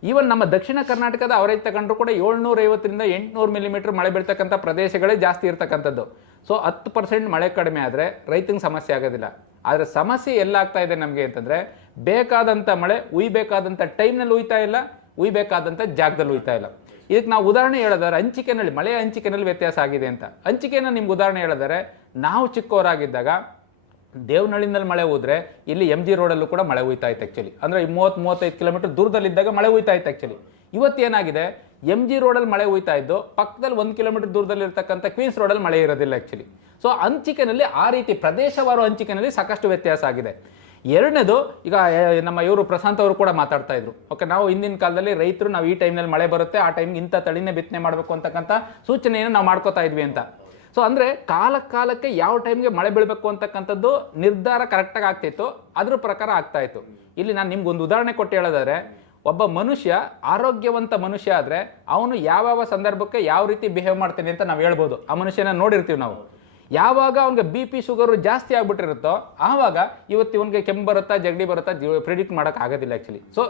ಈವನ್ ನಮ್ಮ ದಕ್ಷಿಣ ಕರ್ನಾಟಕದ ಅವರೇಜ್ ತಗೊಂಡ್ರು ಕೂಡ 750ರಿಂದ 800 ಮಿಲಿಮೀಟ್ರ್ ಮಳೆ ಬೀಳ್ತಕ್ಕಂಥ ಪ್ರದೇಶಗಳೇ ಜಾಸ್ತಿ ಇರ್ತಕ್ಕಂಥದ್ದು. ಸೊ 10% ಮಳೆ ಕಡಿಮೆ ಆದರೆ ರೈತಂಗೆ ಸಮಸ್ಯೆ ಆಗೋದಿಲ್ಲ. ಆದರೆ ಸಮಸ್ಯೆ ಎಲ್ಲಾಗ್ತಾ ಇದೆ ನಮಗೆ ಅಂತಂದರೆ, ಬೇಕಾದಂಥ ಮಳೆ ಉಯ್ಬೇಕಾದಂಥ ಟೈಮ್ನಲ್ಲಿ ಉಯ್ತಾ ಇಲ್ಲ, ಉಯ್ಬೇಕಾದಂಥ ಜಾಗದಲ್ಲಿ ಉಯ್ತಾ ಇಲ್ಲ. ಇದಕ್ಕೆ ನಾವು ಉದಾಹರಣೆ ಹೇಳೋದಾದ್ರೆ ಹಂಚಿಕೆನಲ್ಲಿ, ಮಳೆಯ ಹಂಚಿಕೆನಲ್ಲಿ ವ್ಯತ್ಯಾಸ ಆಗಿದೆ ಅಂತ. ಹಂಚಿಕೆನ ನಿಮ್ಗೆ ಉದಾಹರಣೆ ಹೇಳೋದಾದ್ರೆ, ನಾವು ಚಿಕ್ಕವರಾಗಿದ್ದಾಗ ದೇವನಹಳ್ಳಿನಲ್ಲಿ ಮಳೆ ಹೋದ್ರೆ ಇಲ್ಲಿ MG ರೋಡಲ್ಲೂ ಕೂಡ ಮಳೆ ಹುಯ್ತಾ ಇತ್ತು ಆ್ಯಕ್ಚುಲಿ. ಅಂದರೆ 30-35 ಕಿಲೋಮೀಟರ್ ದೂರದಲ್ಲಿದ್ದಾಗ ಮಳೆ ಹುಯ್ತಾ ಇತ್ತು ಆ್ಯಕ್ಚುಲಿ. ಇವತ್ತೇನಾಗಿದೆ, MG ರೋಡಲ್ಲಿ ಮಳೆ ಹುಯ್ತಾ ಇದ್ದು ಪಕ್ಕದಲ್ಲಿ 1 ಕಿಲೋಮೀಟರ್ ದೂರದಲ್ಲಿರ್ತಕ್ಕಂಥ ಕ್ವೀನ್ಸ್ ರೋಡಲ್ಲಿ ಮಳೆ ಇರೋದಿಲ್ಲ ಆ್ಯಕ್ಚುಲಿ. ಸೊ ಹಂಚಿಕೆನಲ್ಲಿ ಆ ರೀತಿ ಪ್ರದೇಶವಾರು ಹಂಚಿಕೆನಲ್ಲಿ ಸಾಕಷ್ಟು ವ್ಯತ್ಯಾಸ ಆಗಿದೆ. ಎರಡನೇದು, ಈಗ ನಮ್ಮ ಇವರು ಪ್ರಶಾಂತ್ ಅವರು ಕೂಡ ಮಾತಾಡ್ತಾ ಇದ್ರು. ಓಕೆ, ನಾವು ಹಿಂದಿನ ಕಾಲದಲ್ಲಿ ರೈತರು ನಾವು ಈ ಟೈಮ್ನಲ್ಲಿ ಮಳೆ ಬರುತ್ತೆ, ಆ ಟೈಮ್ಗೆ ಇಂಥ ತಳಿನೇ ಬಿತ್ತನೆ ಮಾಡಬೇಕು ಅಂತಕ್ಕಂಥ ಸೂಚನೆಯನ್ನು ನಾವು ಮಾಡ್ಕೋತಾ ಇದ್ವಿ ಅಂತ. ಸೊ ಅಂದರೆ ಕಾಲಕ್ಕೆ ಯಾವ ಟೈಮ್ಗೆ ಮಳೆ ಬೀಳಬೇಕು ಅಂತಕ್ಕಂಥದ್ದು ನಿರ್ಧಾರ ಕರೆಕ್ಟಾಗಿ ಆಗ್ತಿತ್ತು, ಅದ್ರ ಪ್ರಕಾರ ಆಗ್ತಾ ಇತ್ತು. ಇಲ್ಲಿ ನಾನು ನಿಮ್ಗೊಂದು ಉದಾಹರಣೆ ಕೊಟ್ಟು ಹೇಳೋದಾದ್ರೆ, ಒಬ್ಬ ಮನುಷ್ಯ ಆರೋಗ್ಯವಂತ ಮನುಷ್ಯ ಆದರೆ ಅವನು ಯಾವ ಸಂದರ್ಭಕ್ಕೆ ಯಾವ ರೀತಿ ಬಿಹೇವ್ ಮಾಡ್ತಾನೆ ಅಂತ ನಾವು ಹೇಳ್ಬೋದು. ಆ ಮನುಷ್ಯನ ನೋಡಿರ್ತೀವಿ ನಾವು. ಯಾವಾಗ ಅವ್ನಿಗೆ BP ಶುಗರು ಜಾಸ್ತಿ ಆಗ್ಬಿಟ್ಟಿರುತ್ತೋ ಆವಾಗ ಇವನಿಗೆ ಕೆಮ್ಮು ಬರುತ್ತಾ ಜಗಡಿ ಬರುತ್ತಾ ಪ್ರಿಡಿಕ್ಟ್ ಮಾಡೋಕೆ ಆಗೋದಿಲ್ಲ ಆ್ಯಕ್ಚುಲಿ. ಸೊ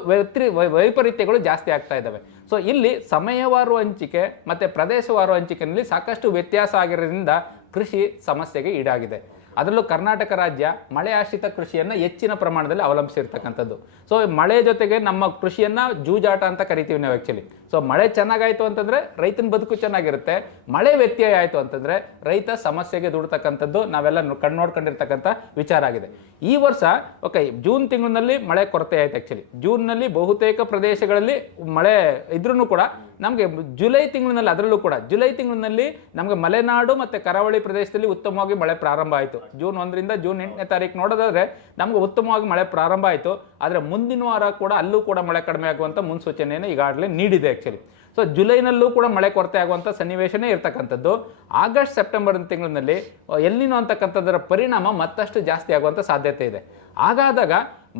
ವೈಪರೀತ್ಯಗಳು ಜಾಸ್ತಿ ಆಗ್ತಾ ಇದ್ದಾವೆ. ಸೊ ಇಲ್ಲಿ ಸಮಯವಾರು ಹಂಚಿಕೆ ಮತ್ತು ಪ್ರದೇಶವಾರು ಹಂಚಿಕೆಯಲ್ಲಿ ಸಾಕಷ್ಟು ವ್ಯತ್ಯಾಸ ಆಗಿರೋದ್ರಿಂದ ಕೃಷಿ ಸಮಸ್ಯೆಗೆ ಈಡಾಗಿದೆ. ಅದರಲ್ಲೂ ಕರ್ನಾಟಕ ರಾಜ್ಯ ಮಳೆ ಆಶ್ರಿತ ಕೃಷಿಯನ್ನು ಹೆಚ್ಚಿನ ಪ್ರಮಾಣದಲ್ಲಿ ಅವಲಂಬಿಸಿರ್ತಕ್ಕಂಥದ್ದು. ಸೊ ಮಳೆ ಜೊತೆಗೆ ನಮ್ಮ ಕೃಷಿಯನ್ನು ಜೂಜಾಟ ಅಂತ ಕರಿತೀವಿ ನಾವು ಆ್ಯಕ್ಚುಲಿ. ಸೊ ಮಳೆ ಚೆನ್ನಾಗಾಯಿತು ಅಂತಂದರೆ ರೈತನ ಬದುಕು ಚೆನ್ನಾಗಿರುತ್ತೆ, ಮಳೆ ವ್ಯತ್ಯಯ ಆಯಿತು ಅಂತಂದರೆ ರೈತ ಸಮಸ್ಯೆಗೆ ದುಡ್ತಕ್ಕಂಥದ್ದು ನಾವೆಲ್ಲ ನೋಡ್ಕೊಂಡಿರ್ತಕ್ಕಂಥ ವಿಚಾರ ಆಗಿದೆ. ಈ ವರ್ಷ ಓಕೆ, ಜೂನ್ ತಿಂಗಳಿನಲ್ಲಿ ಮಳೆ ಕೊರತೆ ಆಯಿತು ಆ್ಯಕ್ಚುಲಿ. ಜೂನ್ನಲ್ಲಿ ಬಹುತೇಕ ಪ್ರದೇಶಗಳಲ್ಲಿ ಮಳೆ ಇದ್ರೂ ಕೂಡ ನಮಗೆ ಜುಲೈ ತಿಂಗಳಿನಲ್ಲಿ, ಅದರಲ್ಲೂ ಕೂಡ ಜುಲೈ ತಿಂಗಳಿನಲ್ಲಿ ನಮಗೆ ಮಲೆನಾಡು ಮತ್ತು ಕರಾವಳಿ ಪ್ರದೇಶದಲ್ಲಿ ಉತ್ತಮವಾಗಿ ಮಳೆ ಪ್ರಾರಂಭ ಆಯಿತು. ಜೂನ್ 1ರಿಂದ ಜೂನ್ 8ನೇ ತಾರೀಕು ನೋಡೋದಾದ್ರೆ ನಮಗೆ ಉತ್ತಮವಾಗಿ ಮಳೆ ಪ್ರಾರಂಭ ಆಯಿತು. ಆದರೆ ಮುಂದಿನ ವಾರ ಕೂಡ ಅಲ್ಲೂ ಕೂಡ ಮಳೆ ಕಡಿಮೆ ಆಗುವಂಥ ಮುನ್ಸೂಚನೆಯನ್ನು ಈಗಾಗಲೇ ನೀಡಿದೆ ಆ್ಯಕ್ಚುಲಿ. ಸೊ ಜುಲೈನಲ್ಲೂ ಕೂಡ ಮಳೆ ಕೊರತೆ ಆಗುವಂಥ ಸನ್ನಿವೇಶನೇ ಇರ್ತಕ್ಕಂಥದ್ದು. ಆಗಸ್ಟ್ ಸೆಪ್ಟೆಂಬರ್ ತಿಂಗಳಿನಲ್ಲಿ ಎಲ್ಲಿನೋ ಅಂತಕ್ಕಂಥದ್ದರ ಪರಿಣಾಮ ಮತ್ತಷ್ಟು ಜಾಸ್ತಿ ಆಗುವಂಥ ಸಾಧ್ಯತೆ ಇದೆ. ಹಾಗಾದಾಗ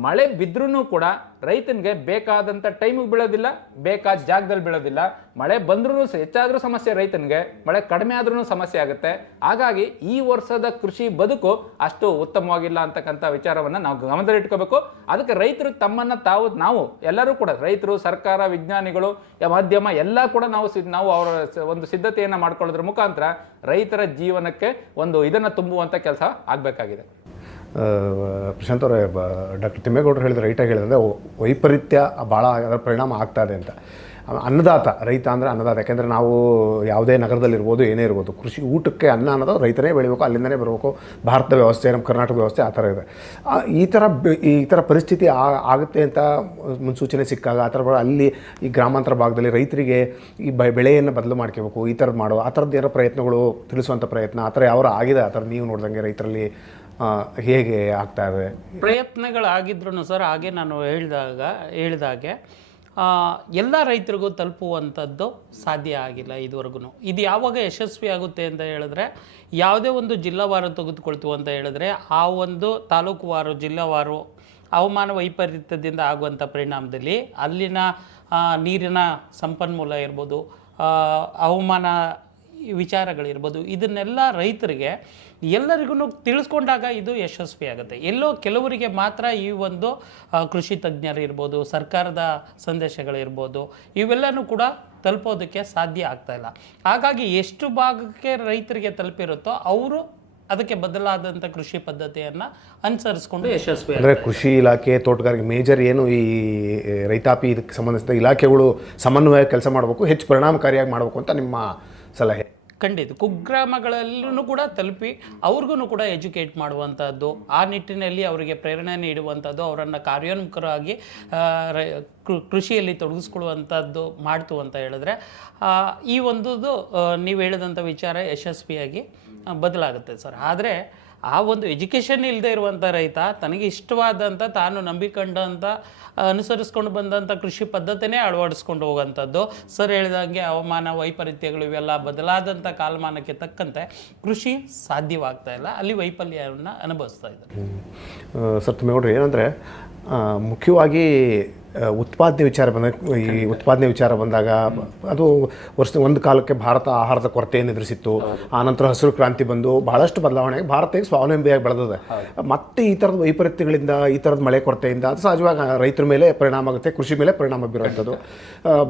ಮಳೆ ಬಿದ್ರೂ ಕೂಡ ರೈತನಿಗೆ ಬೇಕಾದಂಥ ಟೈಮಿಗೆ ಬೀಳೋದಿಲ್ಲ, ಬೇಕಾದ ಜಾಗದಲ್ಲಿ ಬೀಳೋದಿಲ್ಲ. ಮಳೆ ಬಂದ್ರೂ ಹೆಚ್ಚಾದರೂ ಸಮಸ್ಯೆ ರೈತನಿಗೆ, ಮಳೆ ಕಡಿಮೆ ಆದ್ರೂ ಸಮಸ್ಯೆ ಆಗುತ್ತೆ. ಹಾಗಾಗಿ ಈ ವರ್ಷದ ಕೃಷಿ ಬದುಕು ಅಷ್ಟು ಉತ್ತಮವಾಗಿಲ್ಲ ಅಂತಕ್ಕಂಥ ವಿಚಾರವನ್ನು ನಾವು ಗಮನದಲ್ಲಿಟ್ಕೋಬೇಕು. ಅದಕ್ಕೆ ರೈತರು ತಮ್ಮನ್ನು ನಾವು ಎಲ್ಲರೂ ಕೂಡ, ರೈತರು, ಸರ್ಕಾರ, ವಿಜ್ಞಾನಿಗಳು, ಮಾಧ್ಯಮ ಎಲ್ಲ ಕೂಡ ನಾವು ಅವರ ಒಂದು ಸಿದ್ಧತೆಯನ್ನು ಮಾಡ್ಕೊಳ್ಳೋದ್ರ ಮುಖಾಂತರ ರೈತರ ಜೀವನಕ್ಕೆ ಒಂದು ಇದನ್ನು ತುಂಬುವಂಥ ಕೆಲಸ ಆಗಬೇಕಾಗಿದೆ. ಪ್ರಶಾಂತ್ ಅವರೇ, ಡಾಕ್ಟರ್ ತಿಮ್ಮೇಗೌಡರು ಹೇಳಿದ್ರೆ ರೈಟಾಗಿ ಹೇಳಿದ್ರೆ ವೈಪರೀತ್ಯ ಭಾಳ ಅದರ ಪರಿಣಾಮ ಆಗ್ತಾ ಇದೆ ಅಂತ. ಅನ್ನದಾತ, ರೈತ ಅಂದರೆ ಅನ್ನದಾತ. ಯಾಕೆಂದರೆ ನಾವು ಯಾವುದೇ ನಗರದಲ್ಲಿರ್ಬೋದು, ಏನೇ ಇರ್ಬೋದು, ಕೃಷಿ ಊಟಕ್ಕೆ ಅನ್ನ ಅನ್ನೋದು ರೈತನೇ ಬೆಳಿಬೇಕು, ಅಲ್ಲಿಂದನೇ ಬರಬೇಕು. ಭಾರತದ ವ್ಯವಸ್ಥೆ, ನಮ್ಮ ಕರ್ನಾಟಕ ವ್ಯವಸ್ಥೆ ಆ ಥರ ಇದೆ. ಈ ಥರ ಪರಿಸ್ಥಿತಿ ಆಗುತ್ತೆ ಅಂತ ಮುನ್ಸೂಚನೆ ಸಿಕ್ಕಾಗ ಆ ಥರ ಅಲ್ಲಿ ಈ ಗ್ರಾಮಾಂತರ ಭಾಗದಲ್ಲಿ ರೈತರಿಗೆ ಈ ಬೆಳೆಯನ್ನು ಬದಲು ಮಾಡ್ಕೋಬೇಕು, ಈ ಥರದ್ದು ಮಾಡೋ ಆ ಥರದ್ದು ಏನೋ ಪ್ರಯತ್ನಗಳು ತಿಳಿಸುವಂಥ ಪ್ರಯತ್ನ ಆ ಥರ ಯಾವ ಆಗಿದೆ? ಆ ಥರ ನೀವು ನೋಡ್ದಂಗೆ ರೈತರಲ್ಲಿ ಹೇಗೆ ಆಗ್ತಾ ಇದೆ? ಪ್ರಯತ್ನಗಳಾಗಿದ್ರು ಸರ್, ಹಾಗೆ ನಾನು ಹೇಳಿದಾಗೆ ಎಲ್ಲ ರೈತರಿಗೂ ತಲುಪುವಂಥದ್ದು ಸಾಧ್ಯ ಆಗಿಲ್ಲ ಇದುವರೆಗೂ. ಇದು ಯಾವಾಗ ಯಶಸ್ವಿ ಆಗುತ್ತೆ ಅಂತ ಹೇಳಿದ್ರೆ, ಯಾವುದೇ ಒಂದು ಜಿಲ್ಲಾವಾರು ತೆಗೆದುಕೊಳ್ತೀವಿ ಅಂತ ಹೇಳಿದ್ರೆ ಆ ಒಂದು ತಾಲೂಕುವಾರು, ಜಿಲ್ಲಾವಾರು ಹವಾಮಾನ ವೈಪರೀತ್ಯದಿಂದ ಆಗುವಂಥ ಪರಿಣಾಮದಲ್ಲಿ ಅಲ್ಲಿನ ನೀರಿನ ಸಂಪನ್ಮೂಲ ಇರ್ಬೋದು, ಹವಾಮಾನ ವಿಚಾರಗಳಿರ್ಬೋದು, ಇದನ್ನೆಲ್ಲ ರೈತರಿಗೆ ಎಲ್ಲರಿಗೂ ತಿಳಿಸ್ಕೊಂಡಾಗ ಇದು ಯಶಸ್ವಿ ಆಗುತ್ತೆ. ಎಲ್ಲೋ ಕೆಲವರಿಗೆ ಮಾತ್ರ ಈ ಒಂದು ಕೃಷಿ ತಜ್ಞರು ಇರ್ಬೋದು, ಸರ್ಕಾರದ ಸಂದೇಶಗಳಿರ್ಬೋದು, ಇವೆಲ್ಲನೂ ಕೂಡ ತಲುಪೋದಕ್ಕೆ ಸಾಧ್ಯ ಆಗ್ತಾಯಿಲ್ಲ. ಹಾಗಾಗಿ ಎಷ್ಟು ಭಾಗಕ್ಕೆ ರೈತರಿಗೆ ತಲುಪಿರುತ್ತೋ ಅವರು ಅದಕ್ಕೆ ಬದಲಾದಂಥ ಕೃಷಿ ಪದ್ಧತಿಯನ್ನು ಅನುಸರಿಸ್ಕೊಂಡು ಯಶಸ್ವಿ. ಅಂದರೆ ಕೃಷಿ ಇಲಾಖೆ, ತೋಟಗಾರಿಕೆ, ಮೇಜರ್ ಏನು ಈ ರೈತಾಪಿ ಇದಕ್ಕೆ ಸಂಬಂಧಿಸಿದ ಇಲಾಖೆಗಳು ಸಮನ್ವಯ ಕೆಲಸ ಮಾಡಬೇಕು, ಹೆಚ್ಚು ಪರಿಣಾಮಕಾರಿಯಾಗಿ ಮಾಡಬೇಕು ಅಂತ ನಿಮ್ಮ ಸಲಹೆ? ಖಂಡಿತ ಕುಗ್ರಾಮಗಳಲ್ಲೂ ಕೂಡ ತಲುಪಿ ಅವ್ರಿಗೂ ಕೂಡ ಎಜುಕೇಟ್ ಮಾಡುವಂಥದ್ದು, ಆ ನಿಟ್ಟಿನಲ್ಲಿ ಅವರಿಗೆ ಪ್ರೇರಣೆ ನೀಡುವಂಥದ್ದು, ಅವರನ್ನು ಕಾರ್ಯೋನ್ಮುಖರಾಗಿ ಕೃಷಿಯಲ್ಲಿ ತೊಡಗಿಸ್ಕೊಳ್ಳುವಂಥದ್ದು ಮಾಡ್ತು ಅಂತ ಹೇಳಿದ್ರೆ ಈ ಒಂದು ನೀವು ಹೇಳಿದಂಥ ವಿಚಾರ ಯಶಸ್ವಿಯಾಗಿ ಬದಲಾಗುತ್ತೆ ಸರ್. ಆದರೆ ಆ ಒಂದು ಎಜುಕೇಷನ್ ಇಲ್ಲದೆ ಇರುವಂಥ ರೈತ ತನಗೆ ಇಷ್ಟವಾದಂಥ ತಾನು ನಂಬಿಕೊಂಡಂಥ ಅನುಸರಿಸ್ಕೊಂಡು ಬಂದಂಥ ಕೃಷಿ ಪದ್ಧತಿನೇ ಅಳವಡಿಸ್ಕೊಂಡು ಹೋಗೋಂಥದ್ದು. ಸರ್ ಹೇಳಿದಂಗೆ ಹವಾಮಾನ ವೈಪರೀತ್ಯಗಳು ಇವೆಲ್ಲ ಬದಲಾದಂಥ ಕಾಲಮಾನಕ್ಕೆ ತಕ್ಕಂತೆ ಕೃಷಿ ಸಾಧ್ಯವಾಗ್ತಾ ಇಲ್ಲ, ಅಲ್ಲಿ ವೈಫಲ್ಯವನ್ನು ಅನುಭವಿಸ್ತಾ ಇದ್ದಾರೆ. ಸರ್ ನೋಡ್ರಿ ಏನಂದರೆ ಮುಖ್ಯವಾಗಿ ಉತ್ಪಾದನೆ ವಿಚಾರ ಬಂದಾಗ ಅದು ಒಂದು ಕಾಲಕ್ಕೆ ಭಾರತ ಆಹಾರದ ಕೊರತೆಯನ್ನು ಎದುರಿಸಿತ್ತು. ಆನಂತರ ಹಸಿರು ಕ್ರಾಂತಿ ಬಂದು ಬಹಳಷ್ಟು ಬದಲಾವಣೆ, ಭಾರತ ಸ್ವಾವಲಂಬಿಯಾಗಿ ಬೆಳೆದಿದೆ. ಮತ್ತೆ ಈ ಥರದ ವೈಪರೀತ್ಯಗಳಿಂದ, ಈ ಥರದ ಮಳೆ ಕೊರತೆಯಿಂದ ಅದು ಸಹಜವಾಗಿ ರೈತರ ಮೇಲೆ ಪರಿಣಾಮ ಆಗುತ್ತೆ, ಕೃಷಿ ಮೇಲೆ ಪರಿಣಾಮ ಬೀರುವಂಥದ್ದು.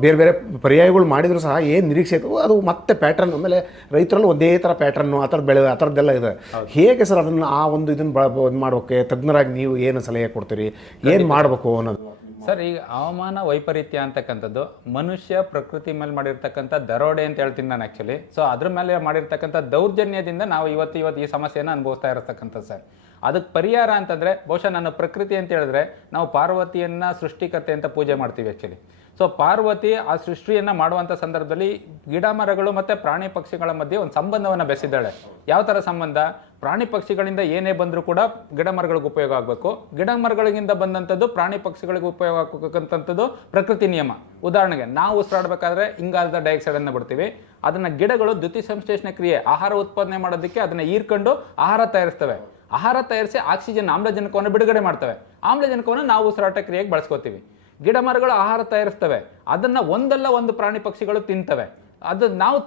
ಬೇರೆ ಬೇರೆ ಪರ್ಯಾಯಗಳು ಮಾಡಿದರೂ ಸಹ ಏನು ನಿರೀಕ್ಷೆ ಇತ್ತು ಅದು ಮತ್ತೆ ಪ್ಯಾಟ್ರನ್, ಆಮೇಲೆ ರೈತರಲ್ಲಿ ಒಂದೇ ಥರ ಪ್ಯಾಟ್ರನ್ನು ಆ ಥರದ್ದೆಲ್ಲ ಇದೆ. ಹೇಗೆ ಸರ್ ಅದನ್ನು ಇದನ್ನು ಮಾಡೋಕ್ಕೆ ತಜ್ಞರಾಗಿ ನೀವು ಏನು ಸಲಹೆ ಕೊಡ್ತೀರಿ, ಏನು ಮಾಡಬೇಕು ಅನ್ನೋದು? ಸರ್, ಈಗ ಹವಾಮಾನ ವೈಪರೀತ್ಯ ಅಂತಕ್ಕಂಥದ್ದು ಮನುಷ್ಯ ಪ್ರಕೃತಿ ಮೇಲೆ ಮಾಡಿರ್ತಕ್ಕಂಥ ದರೋಡೆ ಅಂತ ಹೇಳ್ತೀನಿ ನಾನು ಆ್ಯಕ್ಚುಲಿ. ಸೊ ಅದ್ರ ಮೇಲೆ ಮಾಡಿರ್ತಕ್ಕಂಥ ದೌರ್ಜನ್ಯದಿಂದ ನಾವು ಇವತ್ತು ಈ ಸಮಸ್ಯೆಯನ್ನು ಅನುಭವಿಸ್ತಾ ಇರತಕ್ಕಂಥದ್ದು ಸರ್. ಅದಕ್ಕೆ ಪರಿಹಾರ ಅಂತಂದರೆ ಬಹುಶಃ ನನ್ನ ಪ್ರಕೃತಿ ಅಂತ ಹೇಳಿದ್ರೆ ನಾವು ಪಾರ್ವತಿಯನ್ನು ಸೃಷ್ಟಿಕರ್ತೆ ಅಂತ ಪೂಜೆ ಮಾಡ್ತೀವಿ ಆ್ಯಕ್ಚುಲಿ. ಸೊ ಪಾರ್ವತಿ ಆ ಸೃಷ್ಟಿಯನ್ನು ಮಾಡುವಂಥ ಸಂದರ್ಭದಲ್ಲಿ ಗಿಡ ಮರಗಳು ಮತ್ತು ಪ್ರಾಣಿ ಪಕ್ಷಿಗಳ ಮಧ್ಯೆ ಒಂದು ಸಂಬಂಧವನ್ನು ಬೆಸೆದಿದ್ದಾಳೆ. ಯಾವ ಥರ ಸಂಬಂಧ? ಪ್ರಾಣಿ ಪಕ್ಷಿಗಳಿಂದ ಏನೇ ಬಂದರೂ ಕೂಡ ಗಿಡ ಮರಗಳಿಗೆ ಉಪಯೋಗ ಆಗಬೇಕು, ಗಿಡ ಮರಗಳಿಂದ ಬಂದಂಥದ್ದು ಪ್ರಾಣಿ ಪಕ್ಷಿಗಳಿಗೆ ಉಪಯೋಗ ಆಗಬೇಕಂತದ್ದು ಪ್ರಕೃತಿ ನಿಯಮ. ಉದಾಹರಣೆಗೆ ನಾವು ಉಸಿರಾಡಬೇಕಾದ್ರೆ ಇಂಗಾಲದ ಡೈಆಕ್ಸೈಡನ್ನು ಬಿಡ್ತೀವಿ, ಅದನ್ನು ಗಿಡಗಳು ದ್ಯುತಿ ಸಂಶ್ಲೇಷಣೆ ಕ್ರಿಯೆ ಆಹಾರ ಉತ್ಪಾದನೆ ಮಾಡೋದಕ್ಕೆ ಅದನ್ನು ಹೀರ್ಕೊಂಡು ಆಹಾರ ತಯಾರಿಸ್ತವೆ. ಆಹಾರ ತಯಾರಿಸಿ ಆಕ್ಸಿಜನ್ ಆಮ್ಲಜನಕವನ್ನು ಬಿಡುಗಡೆ ಮಾಡ್ತವೆ. ಆಮ್ಲಜನಕವನ್ನು ನಾವು ಉಸಿರಾಟ ಕ್ರಿಯೆಗೆ ಬಳಸ್ಕೋತೀವಿ. ಗಿಡ ಮರಗಳು ಆಹಾರ ತಯಾರಿಸ್ತವೆ, ಅದನ್ನು ಒಂದಲ್ಲ ಒಂದು ಪ್ರಾಣಿ ಪಕ್ಷಿಗಳು ತಿಂತವೆ. ಅದು ನಾವು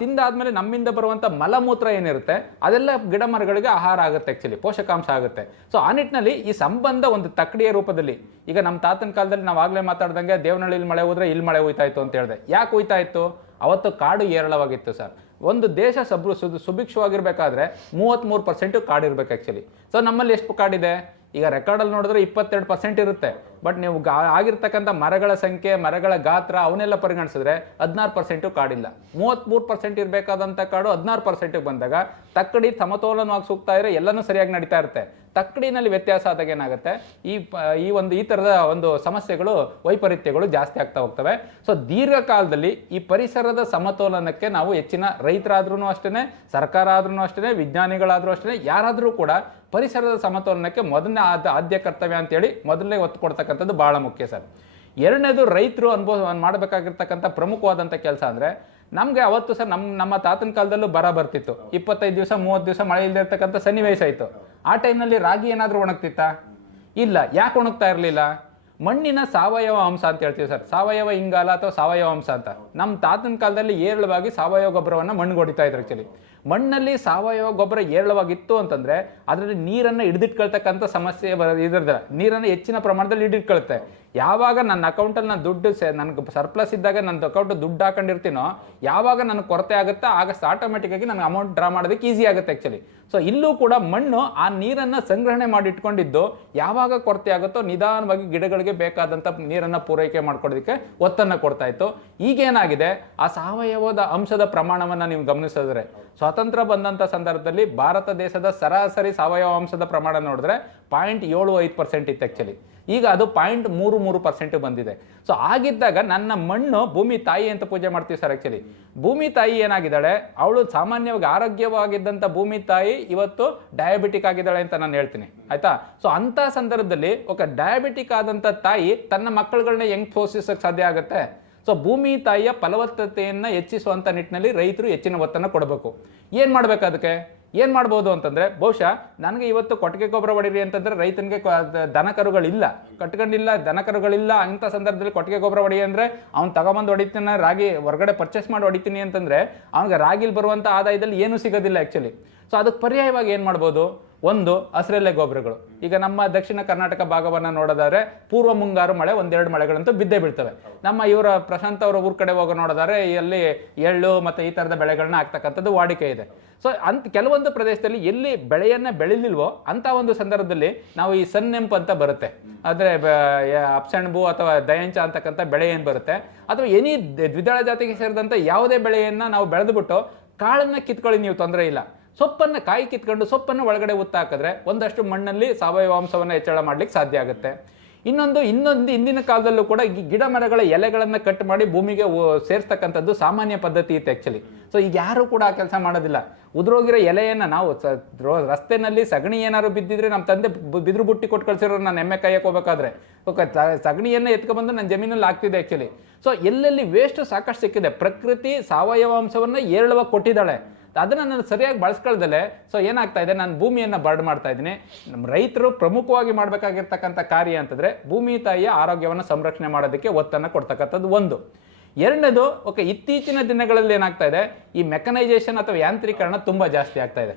ತಿಂದಾದ್ಮೇಲೆ ನಮ್ಮಿಂದ ಬರುವಂಥ ಮಲಮೂತ್ರ ಏನಿರುತ್ತೆ ಅದೆಲ್ಲ ಗಿಡ ಮರಗಳಿಗೆ ಆಹಾರ ಆಗುತ್ತೆ, ಆ್ಯಕ್ಚುಲಿ ಪೋಷಕಾಂಶ ಆಗುತ್ತೆ. ಸೊ ಆ ನಿಟ್ಟಿನಲ್ಲಿ ಈ ಸಂಬಂಧ ಒಂದು ತಕ್ಕಡಿಯ ರೂಪದಲ್ಲಿ, ಈಗ ನಮ್ಮ ತಾತನ ಕಾಲದಲ್ಲಿ ನಾವು ಆಗಲೇ ಮಾತಾಡ್ದಂಗೆ ದೇವನಹಳ್ಳಿಲಿ ಮಳೆ ಹೋದ್ರೆ ಇಲ್ಲಿ ಮಳೆ ಹೋಯ್ತಾ ಇತ್ತು ಅಂತ ಹೇಳಿದೆ. ಯಾಕೆ ಹೋಯ್ತಾ ಇತ್ತು? ಅವತ್ತು ಕಾಡು ಏರಳವಾಗಿತ್ತು ಸರ್. ಒಂದು ದೇಶ ಸುಭಿಕ್ಷವಾಗಿರ್ಬೇಕಾದ್ರೆ 33% ಕಾಡಿರ್ಬೇಕು ಆ್ಯಕ್ಚುಲಿ. ಸೊ ನಮ್ಮಲ್ಲಿ ಎಷ್ಟು ಕಾಡಿದೆ? ಈಗ ರೆಕಾರ್ಡಲ್ಲಿ ನೋಡಿದ್ರೆ 22% ಇರುತ್ತೆ. ಬಟ್ ನೀವು ಆಗಿರ್ತಕ್ಕಂಥ ಮರಗಳ ಸಂಖ್ಯೆ, ಮರಗಳ ಗಾತ್ರ ಅವನ್ನೆಲ್ಲ ಪರಿಗಣಿಸಿದ್ರೆ 16% ಕಾಡಿಲ್ಲ. 33% ಇರಬೇಕಾದಂಥ ಕಾಡು 16% ಬಂದಾಗ ತಕ್ಕಡಿ ಸಮತೋಲನವಾಗಿ ಸೂಕ್ತಾ ಇದ್ರೆ ಎಲ್ಲನೂ ಸರಿಯಾಗಿ ನಡೀತಾ ಇರುತ್ತೆ. ತಕ್ಕಡಿನಲ್ಲಿ ವ್ಯತ್ಯಾಸ ಆದಾಗ ಏನಾಗುತ್ತೆ, ಈ ಥರದ ಒಂದು ಸಮಸ್ಯೆಗಳು, ವೈಪರೀತ್ಯಗಳು ಜಾಸ್ತಿ ಆಗ್ತಾ ಹೋಗ್ತವೆ. ಸೊ ದೀರ್ಘಕಾಲದಲ್ಲಿ ಈ ಪರಿಸರದ ಸಮತೋಲನಕ್ಕೆ ನಾವು ಹೆಚ್ಚಿನ ರೈತರಾದ್ರೂ ಅಷ್ಟೇ, ಸರ್ಕಾರ ಆದ್ರೂ ಅಷ್ಟೇ, ವಿಜ್ಞಾನಿಗಳಾದ್ರೂ ಅಷ್ಟೇ, ಯಾರಾದರೂ ಕೂಡ ಪರಿಸರದ ಸಮತೋಲನಕ್ಕೆ ಮೊದಲನೇ ಆದ್ಯ ಕರ್ತವ್ಯ ಅಂತೇಳಿ ಮೊದಲನೇ ಒತ್ತು ಕೊಡ್ತಕ್ಕಂಥದ್ದು ಭಾಳ ಮುಖ್ಯ ಸರ್. ಎರಡನೇದು ರೈತರು ಮಾಡಬೇಕಾಗಿರ್ತಕ್ಕಂಥ ಪ್ರಮುಖವಾದಂಥ ಕೆಲಸ ಅಂದರೆ, ನಮಗೆ ಅವತ್ತು ಸರ್ ನಮ್ಮ ತಾತನ ಕಾಲದಲ್ಲೂ ಬರ್ತಿತ್ತು. 25 ದಿವಸ 30 ದಿವಸ ಮಳೆ ಇಲ್ಲದೆ ಇರ್ತಕ್ಕಂಥ ಸನ್ನಿವೇಶ ಇತ್ತು. ಆ ಟೈಮ್ನಲ್ಲಿ ರಾಗಿ ಏನಾದರೂ ಒಣಗ್ತಿತ್ತಾ? ಇಲ್ಲ. ಯಾಕೆ ಒಣಗ್ತಾ ಇರಲಿಲ್ಲ? ಮಣ್ಣಿನ ಸಾವಯವ ಅಂಶ ಅಂತ ಹೇಳ್ತೀವಿ ಸರ್, ಸಾವಯವ ಇಂಗಾಲ ಅಥವಾ ಸಾವಯವ ಅಂಶ ಅಂತ. ನಮ್ಮ ತಾತನ ಕಾಲದಲ್ಲಿ ಏರಳವಾಗಿ ಸಾವಯವ ಗೊಬ್ಬರವನ್ನು ಮಣ್ಣಿಗೆ ಹೊಡಿತಾ ಇದ್ರು ಆ್ಯಕ್ಚುಲಿ. ಮಣ್ಣಲ್ಲಿ ಸಾವಯವ ಗೊಬ್ಬರ ಏರಳವಾಗಿತ್ತು ಅಂತಂದರೆ ಅದರಲ್ಲಿ ನೀರನ್ನು ಹಿಡಿದಿಟ್ಕೊಳ್ತಕ್ಕಂಥ ಸಮಸ್ಯೆ ಇದ್ರದ್ದು, ನೀರನ್ನು ಹೆಚ್ಚಿನ ಪ್ರಮಾಣದಲ್ಲಿ ಹಿಡಿದಿಟ್ಕೊಳುತ್ತೆ. ಯಾವಾಗ ನನ್ನ ಅಕೌಂಟಲ್ಲಿ ನಾನು ದುಡ್ಡು ನನಗೆ ಸರ್ಪ್ಲಸ್ ಇದ್ದಾಗ ನನ್ನ ಅಕೌಂಟ್ ದುಡ್ಡು ಹಾಕೊಂಡಿರ್ತೀನೋ, ಯಾವಾಗ ನನಗೆ ಕೊರತೆ ಆಗುತ್ತಾ ಆಗ ಆಟೋಮೆಟಿಕ್ಕಾಗಿ ನನಗೆ ಅಮೌಂಟ್ ಡ್ರಾ ಮಾಡೋದಕ್ಕೆ ಈಸಿ ಆಗುತ್ತೆ ಆ್ಯಕ್ಚುಲಿ. ಸೊ ಇಲ್ಲೂ ಕೂಡ ಮಣ್ಣು ಆ ನೀರನ್ನು ಸಂಗ್ರಹಣೆ ಮಾಡಿ ಇಟ್ಕೊಂಡಿದ್ದು ಯಾವಾಗ ಕೊರತೆ ಆಗುತ್ತೋ ನಿಧಾನವಾಗಿ ಗಿಡಗಳಿಗೆ ಬೇಕಾದಂಥ ನೀರನ್ನು ಪೂರೈಕೆ ಮಾಡ್ಕೊಡೋದಕ್ಕೆ ಒತ್ತನ್ನು ಕೊಡ್ತಾ ಇತ್ತು. ಈಗೇನಾಗಿದೆ, ಆ ಸಾವಯವದ ಅಂಶದ ಪ್ರಮಾಣವನ್ನು ನೀವು ಗಮನಿಸಿದ್ರೆ, ಸ್ವಾತಂತ್ರ್ಯ ಬಂದಂಥ ಸಂದರ್ಭದಲ್ಲಿ ಭಾರತ ದೇಶದ ಸರಾಸರಿ ಸಾವಯವ ಅಂಶದ ಪ್ರಮಾಣ ನೋಡಿದ್ರೆ 0.75% ಇತ್ತು ಆ್ಯಕ್ಚುಲಿ. ಈಗ ಅದು 0.33% ಬಂದಿದೆ. ಸೊ ಆಗಿದ್ದಾಗ ನನ್ನ ಮಣ್ಣು ಭೂಮಿ ತಾಯಿ ಅಂತ ಪೂಜೆ ಮಾಡ್ತೀವಿ ಸರ್ ಆ್ಯಕ್ಚುಲಿ. ಭೂಮಿ ತಾಯಿ ಏನಾಗಿದ್ದಾಳೆ, ಅವಳು ಸಾಮಾನ್ಯವಾಗಿ ಆರೋಗ್ಯವಾಗಿದ್ದಂಥ ಭೂಮಿ ತಾಯಿ ಇವತ್ತು ಡಯಾಬಿಟಿಕ್ ಆಗಿದ್ದಾಳೆ ಅಂತ ನಾನು ಹೇಳ್ತೀನಿ, ಆಯ್ತಾ. ಸೊ ಅಂಥ ಸಂದರ್ಭದಲ್ಲಿ ఒక ಡಯಾಬಿಟಿಕ್ ಆದಂಥ ತಾಯಿ ತನ್ನ ಮಕ್ಕಳುಗಳನ್ನ ಹೆಂಗೆ ಪೋಷಿಸೋಕ್ಕೆ ಸಾಧ್ಯ ಆಗುತ್ತೆ? ಸೊ ಭೂಮಿ ತಾಯಿಯ ಫಲವತ್ತತೆಯನ್ನು ಹೆಚ್ಚಿಸುವಂಥ ನಿಟ್ಟಿನಲ್ಲಿ ರೈತರು ಹೆಚ್ಚಿನ ಒತ್ತನ್ನು ಕೊಡಬೇಕು. ಏನು ಮಾಡಬೇಕು? ಅದಕ್ಕೆ ಏನು ಮಾಡ್ಬೋದು ಅಂತಂದರೆ, ಬಹುಶಃ ನನಗೆ ಇವತ್ತು ಕೊಟ್ಟಿಗೆ ಗೊಬ್ಬರ ಹೊಡೀರಿ ಅಂತಂದರೆ ರೈತನಿಗೆ ದನಕರುಗಳಿಲ್ಲ, ಕಟ್ಕೊಂಡಿಲ್ಲ, ದನಕರುಗಳಿಲ್ಲ. ಅಂಥ ಸಂದರ್ಭದಲ್ಲಿ ಕೊಟ್ಟಿಗೆ ಗೊಬ್ಬರ ಹೊಡಿ ಅಂದರೆ ಅವ್ನು ತಗೊಂಬಂದು ಹೊಡಿತೀನಿ, ರಾಗಿ ಹೊರಗಡೆ ಪರ್ಚೇಸ್ ಮಾಡಿ ಹೊಡಿತೀನಿ ಅಂತಂದರೆ ಅವ್ನಿಗೆ ರಾಗಿಲಿ ಬರುವಂಥ ಆದಾಯದಲ್ಲಿ ಏನೂ ಸಿಗೋದಿಲ್ಲ ಆ್ಯಕ್ಚುಲಿ. ಸೊ ಅದಕ್ಕೆ ಪರ್ಯಾಯವಾಗಿ ಏನು ಮಾಡ್ಬೋದು? ಒಂದು, ಹಸಿರೆಲೆ ಗೊಬ್ಬರಗಳು. ಈಗ ನಮ್ಮ ದಕ್ಷಿಣ ಕರ್ನಾಟಕ ಭಾಗವನ್ನು ನೋಡೋದಾದ್ರೆ ಪೂರ್ವ ಮುಂಗಾರು ಮಳೆ 1-2 ಮಳೆಗಳಂತೂ ಬಿದ್ದೇ ಬೀಳ್ತವೆ. ನಮ್ಮ ಇವರ ಪ್ರಶಾಂತ್ ಅವರ ಊರ ಕಡೆ ಹೋಗೋ ನೋಡೋದಾದ್ರೆ ಅಲ್ಲಿ ಎಳ್ಳು ಮತ್ತು ಈ ಥರದ ಬೆಳೆಗಳನ್ನ ಹಾಕ್ತಕ್ಕಂಥದ್ದು ವಾಡಿಕೆ ಇದೆ. ಸೊ ಕೆಲವೊಂದು ಪ್ರದೇಶದಲ್ಲಿ ಎಲ್ಲಿ ಬೆಳೆಯನ್ನು ಬೆಳಿಲಿಲ್ವೋ ಅಂಥ ಒಂದು ಸಂದರ್ಭದಲ್ಲಿ ನಾವು ಈ ಸನ್ನೆಂಪು ಅಂತ ಬರುತ್ತೆ, ಅಂದರೆ ಅಪ್ಸೆಣ್ಬು ಅಥವಾ ದಯಂಚ ಅಂತಕ್ಕಂಥ ಬೆಳೆ ಏನು ಬರುತ್ತೆ, ಅಥವಾ ದ್ವಿದಳ ಜಾತಿಗೆ ಸೇರಿದಂಥ ಯಾವುದೇ ಬೆಳೆಯನ್ನು ನಾವು ಬೆಳೆದುಬಿಟ್ಟು ಕಾಳನ್ನು ಕಿತ್ಕೊಳ್ಳಿ, ನೀವು ತೊಂದರೆ ಇಲ್ಲ. ಸೊಪ್ಪನ್ನು ಕಾಯಿ ಕಿತ್ಕೊಂಡು ಸೊಪ್ಪನ್ನು ಒಳಗಡೆ ಹಾಕಿದ್ರೆ ಒಂದಷ್ಟು ಮಣ್ಣಲ್ಲಿ ಸಾವಯವ ಅಂಶವನ್ನು ಹೆಚ್ಚಳ ಮಾಡ್ಲಿಕ್ಕೆ ಸಾಧ್ಯ ಆಗುತ್ತೆ. ಇನ್ನೊಂದು ಇಂದಿನ ಕಾಲದಲ್ಲೂ ಕೂಡ ಗಿಡ ಮರಗಳ ಎಲೆಗಳನ್ನು ಕಟ್ ಮಾಡಿ ಭೂಮಿಗೆ ಸೇರಿಸ್ತಕ್ಕಂಥದ್ದು ಸಾಮಾನ್ಯ ಪದ್ಧತಿ ಇತ್ತು ಆ್ಯಕ್ಚುಲಿ. ಸೊ ಈಗ ಯಾರು ಕೂಡ ಆ ಕೆಲಸ ಮಾಡೋದಿಲ್ಲ. ಉದುರೋಗಿರೋ ಎಲೆಯನ್ನು ನಾವು ರಸ್ತೆನಲ್ಲಿ ಸಗಣಿ ಏನಾದ್ರು ಬಿದ್ದಿದ್ರೆ ನಮ್ಮ ತಂದೆ ಬಿದ್ರು ಬುಟ್ಟಿ ಕೊಟ್ಟು ಕಳ್ಸಿರೋ ನಾನು ಎಮ್ಮೆ ಕಾಯಕ್ಕೆ ಹೋಗ್ಬೇಕಾದ್ರೆ ಸಗಣಿಯನ್ನು ಎತ್ಕೊಬಂದು ನನ್ನ ಜಮೀನಲ್ಲಿ ಆಗ್ತಿದೆ ಆ್ಯಕ್ಚುಲಿ. ಸೊ ಎಲ್ಲೆಲ್ಲಿ ವೇಸ್ಟ್ ಸಾಕಷ್ಟು ಸಿಕ್ಕಿದೆ. ಪ್ರಕೃತಿ ಸಾವಯವ ಅಂಶವನ್ನು ಏರಳವಾಗಿ ಕೊಟ್ಟಿದ್ದಾಳೆ, ಅದನ್ನು ನಾನು ಸರಿಯಾಗಿ ಬಳಸ್ಕೊಳ್ದಲೆ ಸೊ ಏನಾಗ್ತಾ ಇದೆ, ನಾನು ಭೂಮಿಯನ್ನು ಬರ್ಡ್ ಮಾಡ್ತಾ ಇದ್ದೀನಿ. ನಮ್ಮ ರೈತರು ಪ್ರಮುಖವಾಗಿ ಮಾಡಬೇಕಾಗಿರ್ತಕ್ಕಂಥ ಕಾರ್ಯ ಅಂತಂದರೆ ಭೂಮಿ ತಾಯಿಯ ಆರೋಗ್ಯವನ್ನು ಸಂರಕ್ಷಣೆ ಮಾಡೋದಕ್ಕೆ ಒತ್ತನ್ನು ಕೊಡ್ತಕ್ಕಂಥದ್ದು ಒಂದು. ಎರಡನೇದು, ಇತ್ತೀಚಿನ ದಿನಗಳಲ್ಲಿ ಏನಾಗ್ತಾ ಇದೆ, ಈ ಮೆಕನೈಸೇಷನ್ ಅಥವಾ ಯಾಂತ್ರೀಕರಣ ತುಂಬ ಜಾಸ್ತಿ ಆಗ್ತಾ ಇದೆ.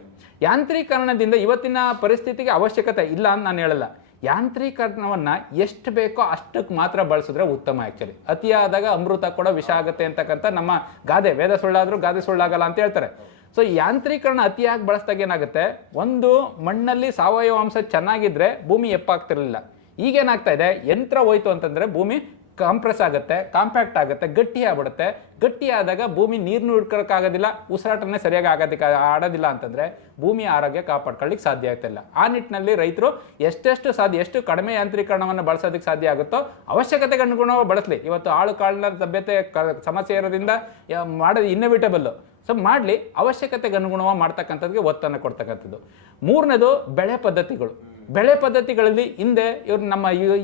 ಯಾಂತ್ರೀಕರಣದಿಂದ ಇವತ್ತಿನ ಪರಿಸ್ಥಿತಿಗೆ ಅವಶ್ಯಕತೆ ಇಲ್ಲ ಅಂತ ನಾನು ಹೇಳಲ್ಲ. ಯಾಂತ್ರೀಕರಣವನ್ನು ಎಷ್ಟು ಬೇಕೋ ಅಷ್ಟಕ್ಕೆ ಮಾತ್ರ ಬಳಸಿದ್ರೆ ಉತ್ತಮ. ಆ್ಯಕ್ಚುಲಿ ಅತಿಯಾದಾಗ ಅಮೃತ ಕೂಡ ವಿಷ ಆಗುತ್ತೆ ಅಂತಕ್ಕಂಥ ನಮ್ಮ ಗಾದೆ, ವೇದ ಸುಳ್ಳಾದರೂ ಗಾದೆ ಸುಳ್ಳಾಗಲ್ಲ ಅಂತ ಹೇಳ್ತಾರೆ. ಸೊ ಯಾಂತ್ರೀಕರಣ ಅತಿಯಾಗಿ ಬಳಸಿದಾಗ ಏನಾಗುತ್ತೆ, ಒಂದು ಮಣ್ಣಲ್ಲಿ ಸಾವಯವ ಅಂಶ ಚೆನ್ನಾಗಿದ್ರೆ ಭೂಮಿ ಎಪ್ಪಾಗ್ತಿರಲಿಲ್ಲ. ಈಗೇನಾಗ್ತಾ ಇದೆ, ಯಂತ್ರ ಹೋಯ್ತು ಅಂತಂದರೆ ಭೂಮಿ ಕಂಪ್ರೆಸ್ ಆಗುತ್ತೆ, ಕಾಂಪ್ಯಾಕ್ಟ್ ಆಗುತ್ತೆ, ಗಟ್ಟಿ ಆಗ್ಬಿಡುತ್ತೆ. ಗಟ್ಟಿ ಆದಾಗ ಭೂಮಿ ನೀರನ್ನು ಹಿಡ್ಕೊಳಕ್ಕಾಗೋದಿಲ್ಲ, ಉಸಿರಾಟನೇ ಸರಿಯಾಗಿ ಆಡೋದಿಲ್ಲ ಅಂತಂದರೆ ಭೂಮಿಯ ಆರೋಗ್ಯ ಕಾಪಾಡ್ಕೊಳ್ಳಿಕ್ಕೆ ಸಾಧ್ಯ ಆಗ್ತಿಲ್ಲ. ಆ ನಿಟ್ಟಿನಲ್ಲಿ ರೈತರು ಎಷ್ಟು ಸಾಧ್ಯ, ಎಷ್ಟು ಕಡಿಮೆ ಯಾಂತ್ರೀಕರಣವನ್ನು ಬಳಸೋದಕ್ಕೆ ಸಾಧ್ಯ ಆಗುತ್ತೋ ಅವಶ್ಯಕತೆಗೆ ಅನುಗುಣವಾಗಿ ಬಳಸಲಿ. ಇವತ್ತು ಆಳು ಕಾಳಿನ ಲಭ್ಯತೆ ಸಮಸ್ಯೆ ಇರೋದ್ರಿಂದ ಮಾಡೋದು ಇನ್ನೋವೇಟಬಲ್ಲು. ಸೊ ಮಾಡಲಿ, ಅವಶ್ಯಕತೆಗೆ ಅನುಗುಣವಾಗಿ ಮಾಡ್ತಕ್ಕಂಥದ್ದಿಗೆ ಒತ್ತನ್ನು ಕೊಡ್ತಕ್ಕಂಥದ್ದು. ಮೂರನೇದು, ಬೆಳೆ ಪದ್ಧತಿಗಳು. ಬೆಳೆ ಪದ್ಧತಿಗಳಲ್ಲಿ ಹಿಂದೆ